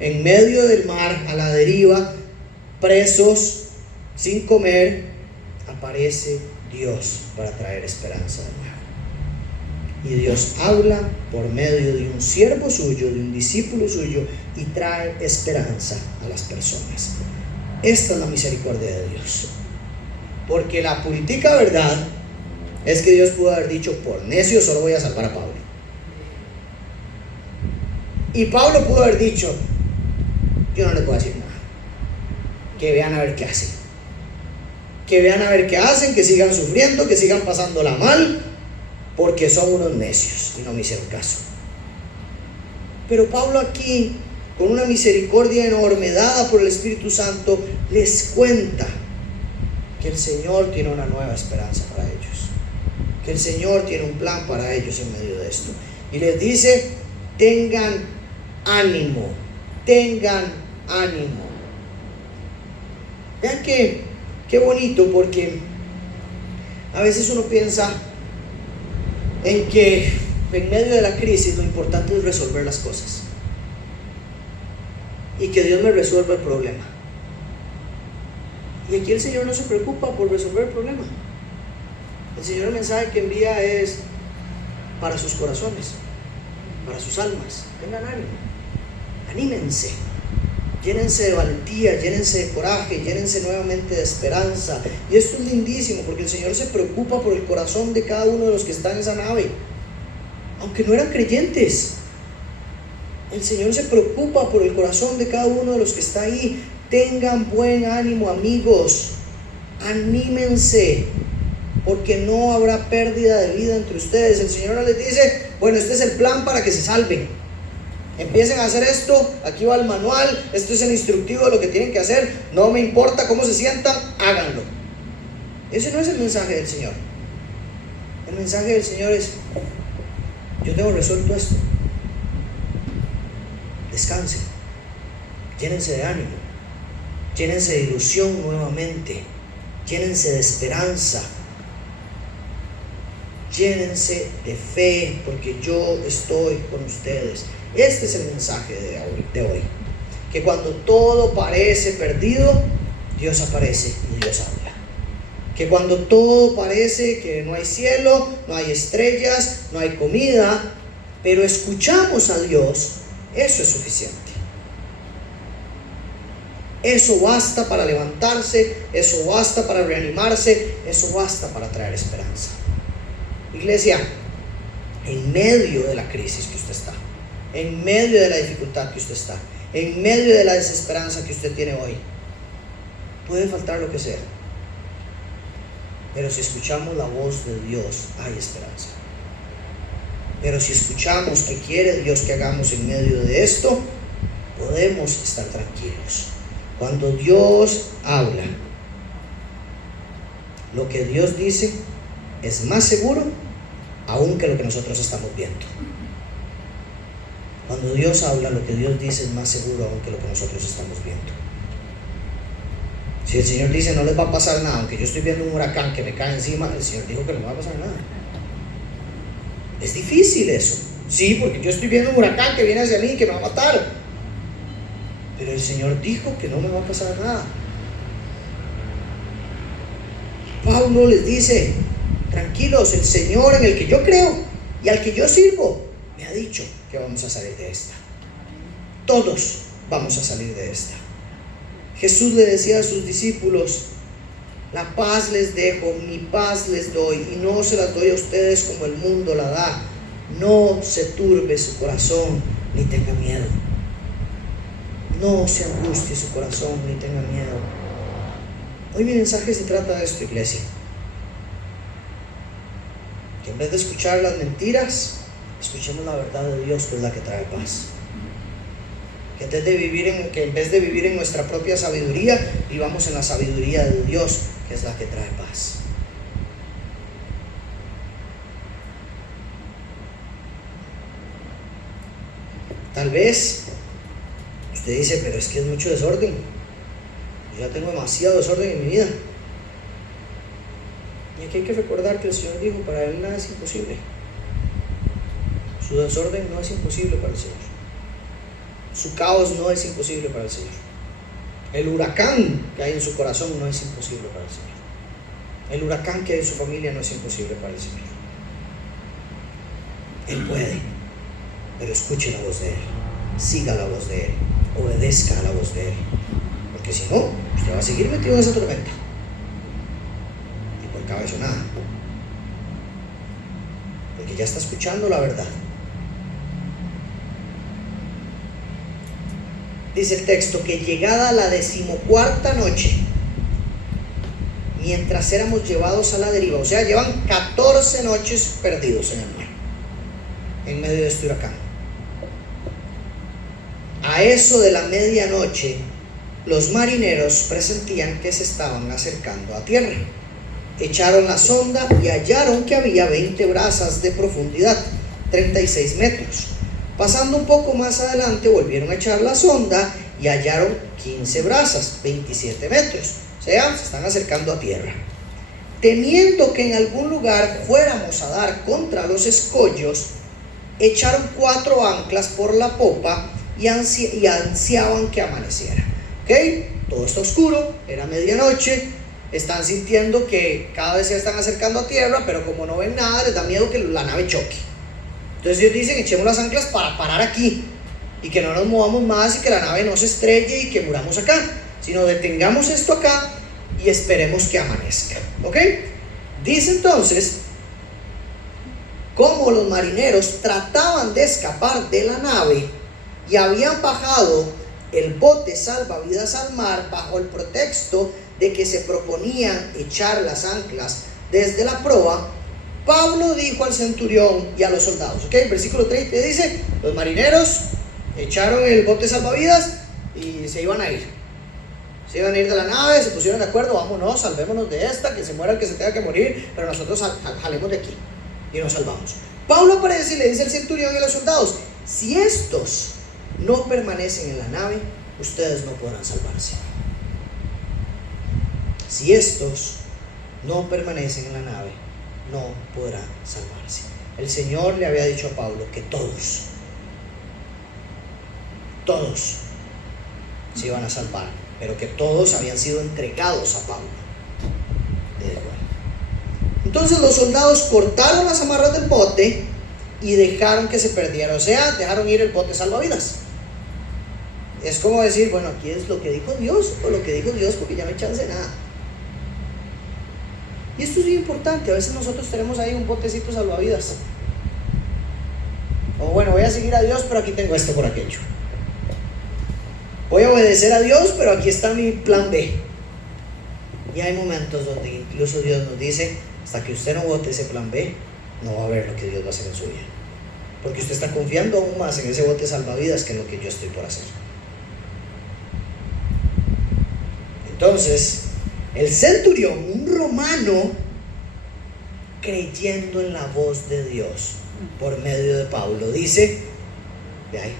en medio del mar, a la deriva, presos, sin comer, aparece Dios para traer esperanza de nuevo. Y Dios habla por medio de un siervo suyo, de un discípulo suyo, y trae esperanza a las personas. Esta es la misericordia de Dios. Porque la purítica verdad es que Dios pudo haber dicho: por necio solo voy a salvar a Pablo. Y Pablo pudo haber dicho: yo no les voy a decir nada, que vean a ver qué hacen, que vean a ver qué hacen, que sigan sufriendo, que sigan pasándola mal, porque son unos necios y no me hicieron caso. Pero Pablo aquí, con una misericordia enorme dada por el Espíritu Santo, les cuenta que el Señor tiene una nueva esperanza para ellos, que el Señor tiene un plan para ellos en medio de esto, y les dice: tengan ánimo, tengan ánimo. Vean qué bonito, porque a veces uno piensa en que en medio de la crisis lo importante es resolver las cosas y que Dios me resuelva el problema. Y aquí el Señor no se preocupa por resolver el problema. El Señor, el mensaje que envía es para sus corazones, para sus almas. Tengan ánimo, anímense, llénense de valentía, llénense de coraje, llénense nuevamente de esperanza. Y esto es lindísimo, porque el Señor se preocupa por el corazón de cada uno de los que están en esa nave, aunque no eran creyentes. El Señor se preocupa por el corazón de cada uno de los que está ahí. Tengan buen ánimo, amigos, anímense, porque no habrá pérdida de vida entre ustedes. El Señor no les dice: bueno, este es el plan para que se salven, empiecen a hacer esto, aquí va el manual, esto es el instructivo de lo que tienen que hacer, no me importa cómo se sientan, háganlo. Ese no es el mensaje del Señor. El mensaje del Señor es: yo tengo resuelto esto. Descansen, llénense de ánimo, llénense de ilusión nuevamente, llénense de esperanza, llénense de fe, porque yo estoy con ustedes. Este es el mensaje de hoy. Que cuando todo parece perdido, Dios aparece y Dios habla. Que cuando todo parece que no hay cielo, no hay estrellas, no hay comida, pero escuchamos a Dios, eso es suficiente. Eso basta para levantarse, eso basta para reanimarse, eso basta para traer esperanza. Iglesia, en medio de la crisis que usted está, en medio de la dificultad que usted está, en medio de la desesperanza que usted tiene hoy, puede faltar lo que sea, pero si escuchamos la voz de Dios, hay esperanza. Pero si escuchamos qué quiere Dios que hagamos en medio de esto, podemos estar tranquilos. Cuando Dios habla, lo que Dios dice es más seguro aún que lo que nosotros estamos viendo. Cuando Dios habla, lo que Dios dice es más seguro aún que lo que nosotros estamos viendo. Si el Señor dice no les va a pasar nada, aunque yo estoy viendo un huracán que me cae encima, el Señor dijo que no me va a pasar nada. Es difícil eso. Sí, porque yo estoy viendo un huracán que viene hacia mí y que me va a matar. Pero el Señor dijo que no me va a pasar nada. Pablo les dice: tranquilos, el Señor en el que yo creo y al que yo sirvo me ha dicho que vamos a salir de esta. Todos vamos a salir de esta. Jesús le decía a sus discípulos: la paz les dejo, mi paz les doy, y no se las doy a ustedes como el mundo la da. No se turbe su corazón, ni tenga miedo. No se angustie su corazón, ni tenga miedo. Hoy mi mensaje se trata de esto, iglesia. Que en vez de escuchar las mentiras, escuchemos la verdad de Dios, que es la que trae paz. Que en vez de vivir en nuestra propia sabiduría, vivamos en la sabiduría de Dios, que es la que trae paz. Tal vez usted dice: pero es que es mucho desorden. Yo ya tengo demasiado desorden en mi vida. Y aquí hay que recordar que el Señor dijo: para Él nada es imposible. Su desorden no es imposible para el Señor. Su caos no es imposible para el Señor. El huracán que hay en su corazón no es imposible para el Señor. El huracán que hay en su familia no es imposible para el Señor. Él puede, pero escuche la voz de Él, siga la voz de Él, obedezca a la voz de Él, porque si no, usted va a seguir metido en esa tormenta y por cabezonada, porque ya está escuchando la verdad. Dice el texto que llegada la 14ª noche, mientras éramos llevados a la deriva, o sea, llevan 14 noches perdidos en el mar, en medio de este huracán. A eso de la medianoche, los marineros presentían que se estaban acercando a tierra. Echaron la sonda y hallaron que había 20 brazas de profundidad, 36 metros. Pasando un poco más adelante, volvieron a echar la sonda y hallaron 15 brazas, 27 metros. O sea, se están acercando a tierra. Temiendo que en algún lugar fuéramos a dar contra los escollos, echaron 4 anclas por la popa y ansiaban que amaneciera. ¿Ok? Todo está oscuro, era medianoche, están sintiendo que cada vez se están acercando a tierra, pero como no ven nada, les da miedo que la nave choque. Entonces ellos dicen: echemos las anclas para parar aquí y que no nos movamos más y que la nave no se estrelle y que muramos acá, sino detengamos esto acá y esperemos que amanezca. ¿Ok? Dice entonces: como los marineros trataban de escapar de la nave y habían bajado el bote salvavidas al mar bajo el pretexto de que se proponían echar las anclas desde la proa, Pablo dijo al centurión y a los soldados, ¿ok? Versículo 30 dice: los marineros echaron el bote salvavidas y se iban a ir. Se iban a ir de la nave, se pusieron de acuerdo, vámonos, salvémonos de esta, que se muera el que se tenga que morir, pero nosotros jalemos de aquí y nos salvamos. Pablo aparece y le dice al centurión y a los soldados: si estos no permanecen en la nave, ustedes no podrán salvarse. Si estos no permanecen en la nave, no podrán salvarse. El Señor le había dicho a Pablo que todos se iban a salvar, pero que todos habían sido entregados a Pablo. Entonces los soldados cortaron las amarras del bote y dejaron que se perdiera, o sea, dejaron ir el bote salvavidas. Es como decir, bueno, aquí es lo que dijo Dios, o lo que dijo Dios, porque ya no hay chance de nada. Y esto es muy importante. A veces nosotros tenemos ahí un botecito salvavidas, o bueno, voy a seguir a Dios, pero aquí tengo esto por aquello. Voy a obedecer a Dios, pero aquí está mi plan B. Y hay momentos donde incluso Dios nos dice: hasta que usted no vote ese plan B, no va a ver lo que Dios va a hacer en su vida, porque usted está confiando aún más en ese bote salvavidas que en lo que yo estoy por hacer. Entonces el centurión, un romano, creyendo en la voz de Dios por medio de Pablo, dice: de ahí,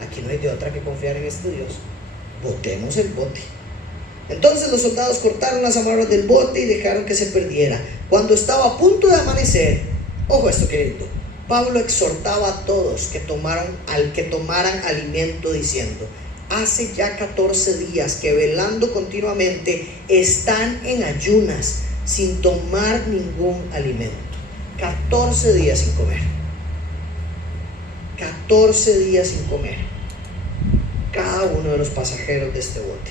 aquí no hay de otra que confiar en este Dios, botemos el bote. Entonces los soldados cortaron las amarras del bote y dejaron que se perdiera. Cuando estaba a punto de amanecer, ojo esto querido, Pablo exhortaba a todos que tomaran alimento, diciendo: hace ya 14 días que velando continuamente están en ayunas sin tomar ningún alimento. 14 días sin comer. 14 días sin comer. Cada uno de los pasajeros de este bote,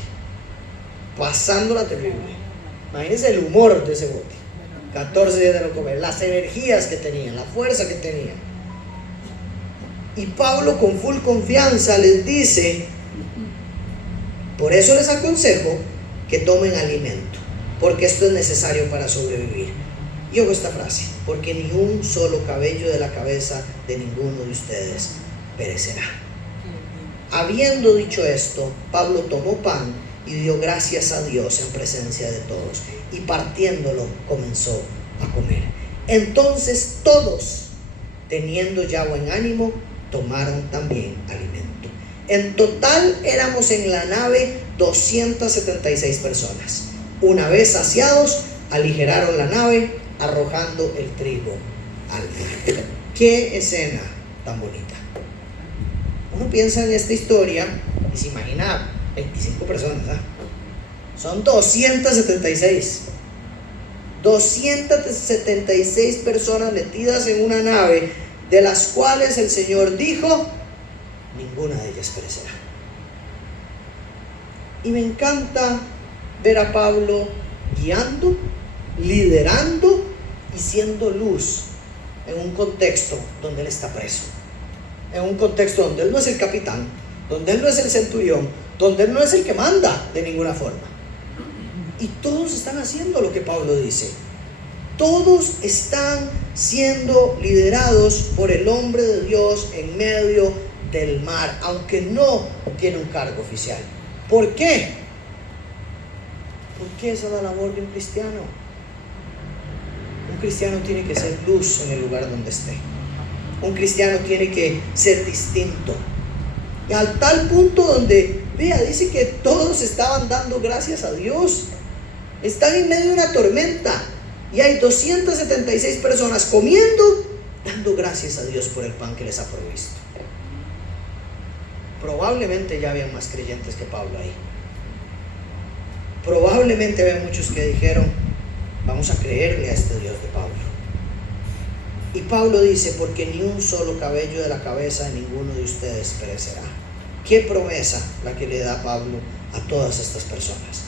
pasándola terrible. Imagínense el humor de ese bote. 14 días de no comer, las energías que tenían, la fuerza que tenían. Y Pablo con full confianza les dice: por eso les aconsejo que tomen alimento, porque esto es necesario para sobrevivir. Y ojo esta frase: porque ni un solo cabello de la cabeza de ninguno de ustedes perecerá. Habiendo dicho esto, Pablo tomó pan y dio gracias a Dios en presencia de todos, y partiéndolo comenzó a comer. Entonces todos, teniendo ya buen ánimo, tomaron también alimento. En total éramos en la nave 276 personas. Una vez saciados, aligeraron la nave, arrojando el trigo al mar. ¡Qué escena tan bonita! Uno piensa en esta historia y se imagina 25 personas, ¿eh? Son 276. 276 personas metidas en una nave, de las cuales el Señor dijo: ninguna de ellas perecerá. Y me encanta ver a Pablo guiando, liderando y siendo luz en un contexto donde él está preso, en un contexto donde él no es el capitán, donde él no es el centurión, donde él no es el que manda de ninguna forma. Y todos están haciendo lo que Pablo dice. Todos están siendo liderados por el hombre de Dios en medio del mar, aunque no tiene un cargo oficial. ¿Por qué? Porque esa es la labor de un cristiano. Un cristiano tiene que ser luz en el lugar donde esté. Un cristiano tiene que ser distinto. Y al tal punto donde, vea, dice que todos estaban dando gracias a Dios. Están en medio de una tormenta y hay 276 personas comiendo, dando gracias a Dios por el pan que les ha provisto. Probablemente ya habían más creyentes que Pablo ahí. Probablemente había muchos que dijeron: vamos a creerle a este Dios de Pablo. Y Pablo dice: porque ni un solo cabello de la cabeza de ninguno de ustedes perecerá. Qué promesa la que le da Pablo a todas estas personas.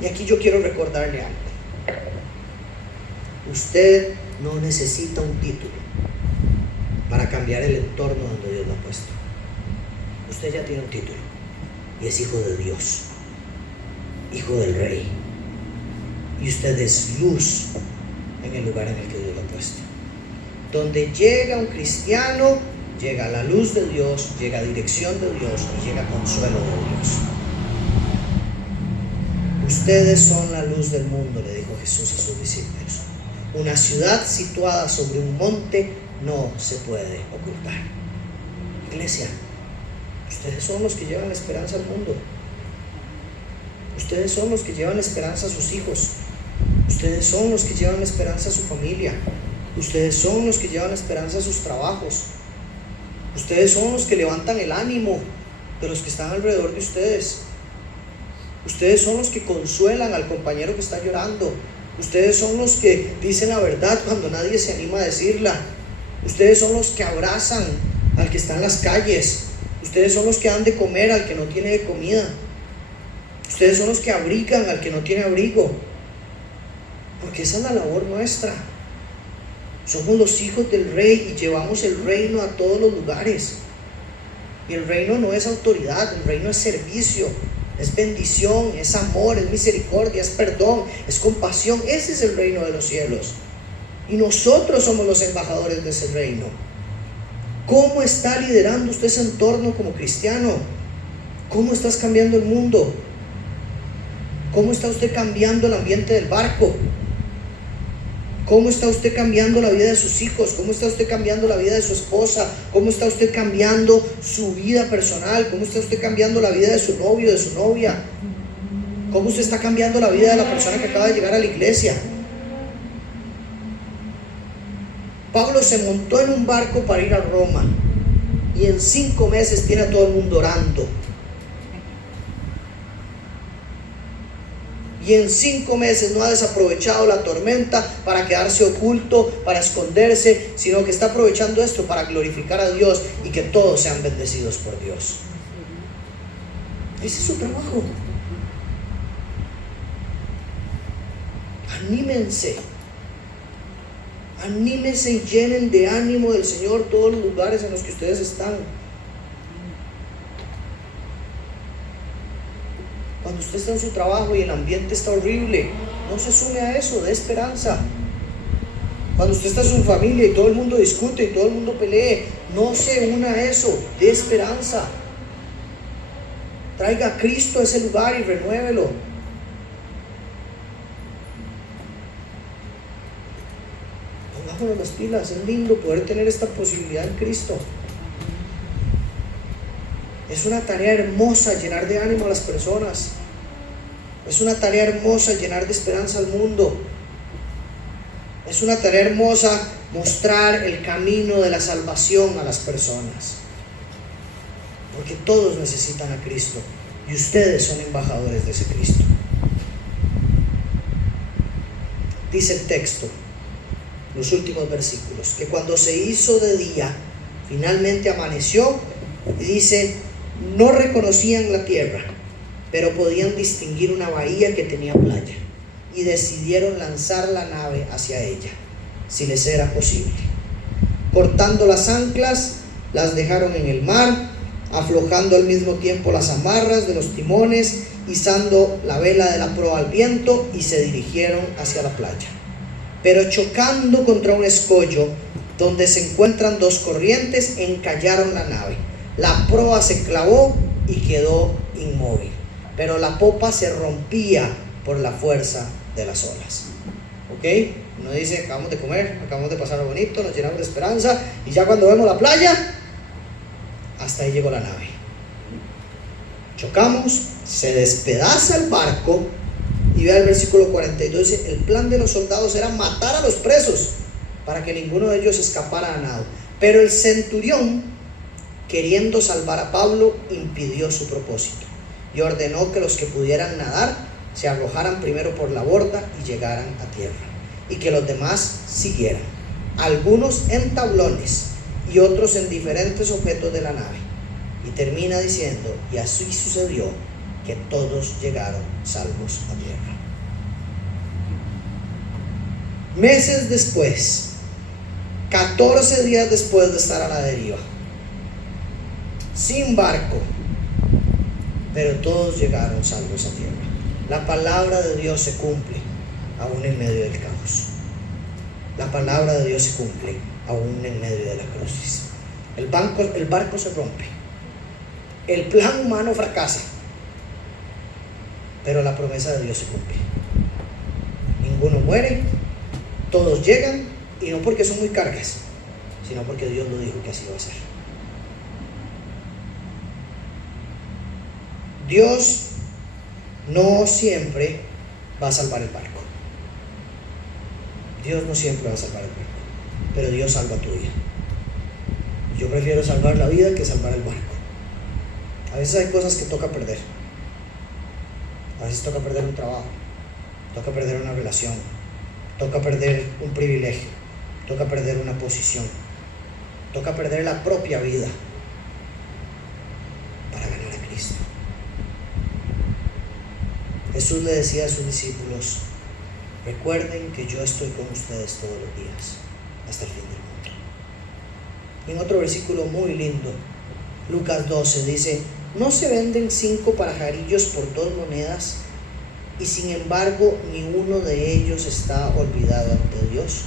Y aquí yo quiero recordarle algo. Usted no necesita un título para cambiar el entorno donde Dios lo ha puesto. Usted ya tiene un título y es hijo de Dios, hijo del Rey. Y usted es luz en el lugar en el que Dios lo ha puesto. Donde llega un cristiano, llega la luz de Dios, llega dirección de Dios y llega consuelo de Dios. Ustedes son la luz del mundo, le dijo Jesús a sus discípulos. Una ciudad situada sobre un monte no se puede ocultar. Iglesia, ustedes son los que llevan la esperanza al mundo. Ustedes son los que llevan la esperanza a sus hijos. Ustedes son los que llevan la esperanza a su familia. Ustedes son los que llevan la esperanza a sus trabajos. Ustedes son los que levantan el ánimo de los que están alrededor de ustedes. Ustedes son los que consuelan al compañero que está llorando. Ustedes son los que dicen la verdad cuando nadie se anima a decirla. Ustedes son los que abrazan al que está en las calles. Ustedes son los que dan de comer al que no tiene de comida. Ustedes son los que abrigan al que no tiene abrigo. Porque esa es la labor nuestra. Somos los hijos del rey y llevamos el reino a todos los lugares. Y el reino no es autoridad, el reino es servicio, es bendición, es amor, es misericordia, es perdón, es compasión. Ese es el reino de los cielos. Y nosotros somos los embajadores de ese reino. ¿Cómo está liderando usted ese entorno como cristiano? ¿Cómo estás cambiando el mundo? ¿Cómo está usted cambiando el ambiente del barco? ¿Cómo está usted cambiando la vida de sus hijos? ¿Cómo está usted cambiando la vida de su esposa? ¿Cómo está usted cambiando su vida personal? ¿Cómo está usted cambiando la vida de su novio, de su novia? ¿Cómo usted está cambiando la vida de la persona que acaba de llegar a la iglesia? Pablo se montó en un barco para ir a Roma y en 5 meses tiene a todo el mundo orando. Y en 5 meses no ha desaprovechado la tormenta para quedarse oculto, para esconderse, sino que está aprovechando esto para glorificar a Dios y que todos sean bendecidos por Dios. Ese es su trabajo. Anímense. Anímense y llenen de ánimo del Señor todos los lugares en los que ustedes están. Cuando usted está en su trabajo y el ambiente está horrible, no se sume a eso, dé esperanza. Cuando usted está en su familia y todo el mundo discute y todo el mundo pelee, no se una a eso, dé esperanza. Traiga a Cristo a ese lugar y renuévelo. Pongámonos las pilas, es lindo poder tener esta posibilidad en Cristo. Es una tarea hermosa llenar de ánimo a las personas. Es una tarea hermosa llenar de esperanza al mundo. Es una tarea hermosa mostrar el camino de la salvación a las personas. Porque todos necesitan a Cristo y ustedes son embajadores de ese Cristo. Dice el texto, los últimos versículos, que cuando se hizo de día, finalmente amaneció y dice: no reconocían la tierra, pero podían distinguir una bahía que tenía playa, y decidieron lanzar la nave hacia ella, si les era posible. Cortando las anclas, las dejaron en el mar, aflojando al mismo tiempo las amarras de los timones, izando la vela de la proa al viento, y se dirigieron hacia la playa. Pero chocando contra un escollo, donde se encuentran 2 corrientes, encallaron la nave. La proa se clavó y quedó inmóvil, pero la popa se rompía por la fuerza de las olas. ¿Ok? Uno dice: acabamos de comer, acabamos de pasar bonito, nos llenamos de esperanza, y ya cuando vemos la playa, hasta ahí llegó la nave. Chocamos, se despedaza el barco, y vea el versículo 42, dice: el plan de los soldados era matar a los presos para que ninguno de ellos escapara a nado. Pero el centurión, queriendo salvar a Pablo, impidió su propósito y ordenó que los que pudieran nadar se arrojaran primero por la borda y llegaran a tierra, y que los demás siguieran, algunos en tablones y otros en diferentes objetos de la nave. Y termina diciendo: y así sucedió, que todos llegaron salvos a tierra. Meses después, 14 días después de estar a la deriva, sin barco, pero todos llegaron salvos a tierra. La palabra de Dios se cumple aún en medio del caos. La palabra de Dios se cumple aún en medio de la crisis. El barco se rompe, el plan humano fracasa, pero la promesa de Dios se cumple. Ninguno muere, todos llegan, y no porque son muy cargas, sino porque Dios lo dijo que así va a ser. Dios no siempre va a salvar el barco. Dios no siempre va a salvar el barco, pero Dios salva tu vida. Yo prefiero salvar la vida que salvar el barco. A veces hay cosas que toca perder. A veces toca perder un trabajo, toca perder una relación, toca perder un privilegio, toca perder una posición, toca perder la propia vida para ganar a Cristo. Jesús le decía a sus discípulos: recuerden que yo estoy con ustedes todos los días hasta el fin del mundo. Y en otro versículo muy lindo, Lucas 12, dice: ¿no se venden 5 pajarillos por 2 monedas? Y sin embargo ni uno de ellos está olvidado ante Dios.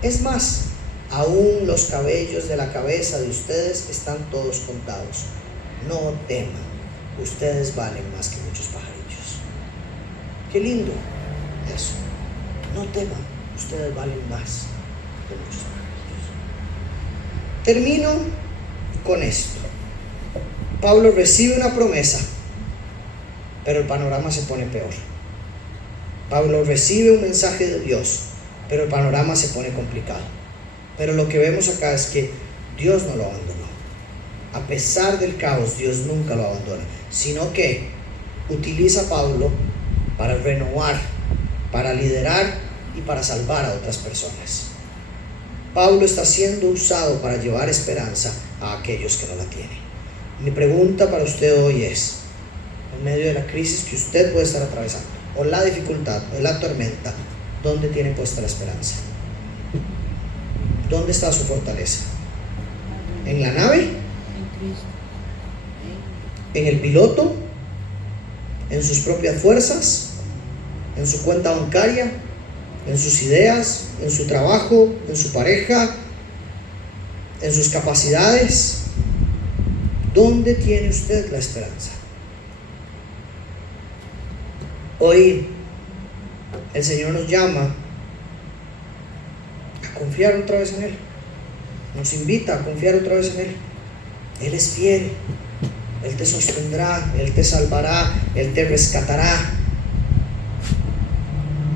Es más, aún los cabellos de la cabeza de ustedes están todos contados. No teman, ustedes valen más que muchos pajarillos. Qué lindo eso. No teman, ustedes valen más que muchos pajarillos. Termino con esto. Pablo recibe una promesa, pero el panorama se pone peor. Pablo recibe un mensaje de Dios, pero el panorama se pone complicado. Pero lo que vemos acá es que Dios no lo abandonó. A pesar del caos, Dios nunca lo abandona, sino que utiliza a Pablo para renovar, para liderar y para salvar a otras personas. Pablo está siendo usado para llevar esperanza a aquellos que no la tienen. Mi pregunta para usted hoy es: en medio de la crisis que usted puede estar atravesando, o la dificultad, o la tormenta, ¿dónde tiene puesta la esperanza? ¿Dónde está su fortaleza? ¿En la nave? ¿En el piloto? ¿En sus propias fuerzas? ¿En su cuenta bancaria? ¿En sus ideas? ¿En su trabajo? ¿En su pareja? ¿En sus capacidades? ¿Dónde tiene usted la esperanza? Hoy el Señor nos llama a confiar otra vez en Él. Nos invita a confiar otra vez en Él. Él es fiel. Él te sostendrá, Él te salvará, Él te rescatará.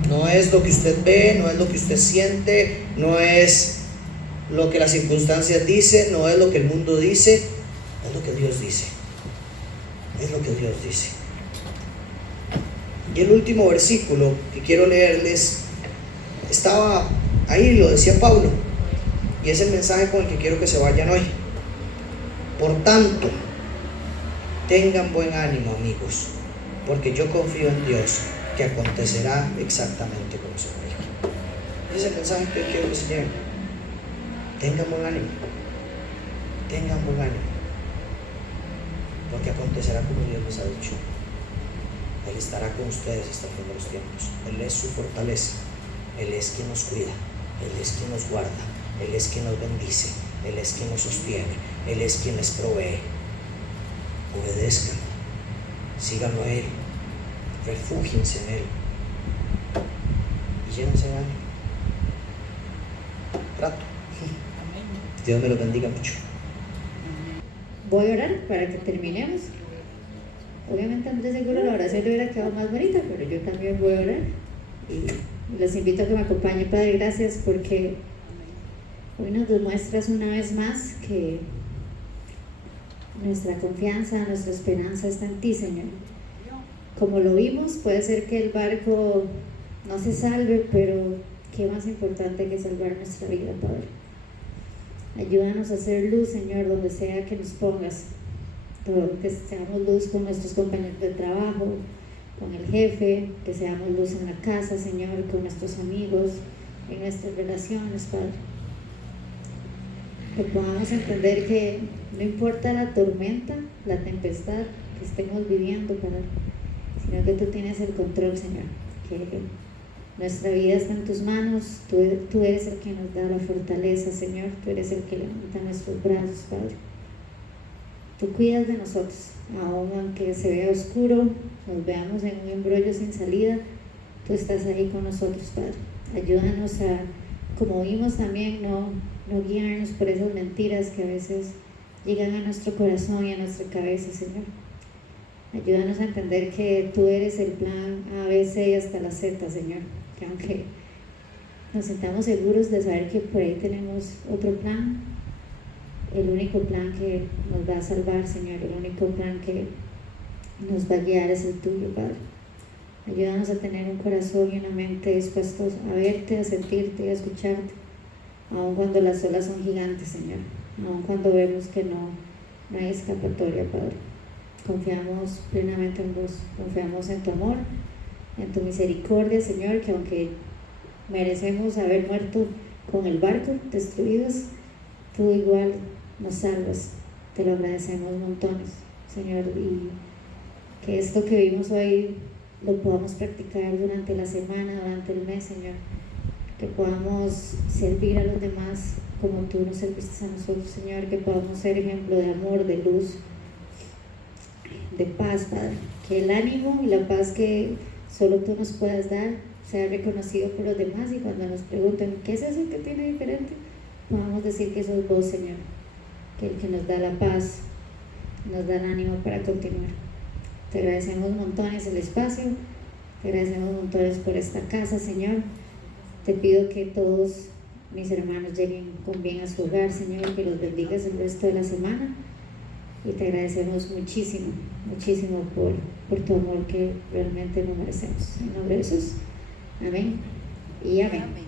No es lo que usted ve, no es lo que usted siente, no es lo que las circunstancias dicen, no es lo que el mundo dice, es lo que Dios dice. Es lo que Dios dice. Y el último versículo que quiero leerles estaba ahí, lo decía Pablo, y es el mensaje con el que quiero que se vayan hoy. Por tanto, tengan buen ánimo, amigos, porque yo confío en Dios que acontecerá exactamente como se me dijo. Ese es el mensaje que quiero que se lleven. Tengan buen ánimo. Tengan buen ánimo, porque acontecerá como Dios les ha dicho. Él estará con ustedes hasta el fin de los tiempos. Él es su fortaleza. Él es quien nos cuida. Él es quien nos guarda. Él es quien nos bendice. Él es quien nos sostiene. Él es quien les provee. Obedezcan. Síganlo a Él. Refúgiense en Él. Y llévense de ánimo. Trato. Dios me lo bendiga mucho. Voy a orar para que terminemos. Obviamente Andrés seguro la oración le hubiera quedado más bonita, pero yo también voy a orar y les invito a que me acompañen. Padre, gracias porque hoy nos demuestras una vez más que nuestra confianza, nuestra esperanza está en ti, Señor. Como lo vimos, puede ser que el barco no se salve, pero qué más importante que salvar nuestra vida, Padre. Ayúdanos a hacer luz, Señor, donde sea que nos pongas. Que seamos luz con nuestros compañeros de trabajo, con el jefe, que seamos luz en la casa, Señor, con nuestros amigos, en nuestras relaciones, Padre. Que podamos entender que no importa la tormenta, la tempestad que estemos viviendo, Padre, sino que tú tienes el control, Señor. Que nuestra vida está en tus manos, tú eres el que nos da la fortaleza, Señor, tú eres el que levanta nuestros brazos, Padre. Tú cuidas de nosotros, aun aunque se vea oscuro, nos veamos en un embrollo sin salida, tú estás ahí con nosotros, Padre. Ayúdanos a, como vimos también, no guiarnos por esas mentiras que a veces llegan a nuestro corazón y a nuestra cabeza, Señor. Ayúdanos a entender que tú eres el plan A, B, C y hasta la Z, Señor. Que aunque nos sintamos seguros de saber que por ahí tenemos otro plan, el único plan que nos va a salvar, Señor, el único plan que nos va a guiar es el tuyo, Padre. Ayúdanos a tener un corazón y una mente dispuestos a verte, a sentirte y a escucharte, aun cuando las olas son gigantes, Señor, aun cuando vemos que no hay escapatoria, Padre. Confiamos plenamente en vos, confiamos en tu amor, en tu misericordia, Señor, que aunque merecemos haber muerto con el barco destruidos, tú igual nos salvas. Te lo agradecemos montones, Señor, y que esto que vimos hoy lo podamos practicar durante la semana, durante el mes, Señor, que podamos servir a los demás como tú nos serviste a nosotros, Señor, que podamos ser ejemplo de amor, de luz, de paz, Padre, que el ánimo y la paz que solo tú nos puedas dar sea reconocido por los demás, y cuando nos pregunten ¿qué es eso que tiene diferente?, podamos decir que sos vos, Señor, que el que nos da la paz, nos da el ánimo para continuar. Te agradecemos montones el espacio, te agradecemos montones por esta casa, Señor. Te pido que todos mis hermanos lleguen con bien a su hogar, Señor, que los bendigas el resto de la semana, y te agradecemos muchísimo, muchísimo por tu amor que realmente no merecemos. En nombre de Jesús, amén y amén.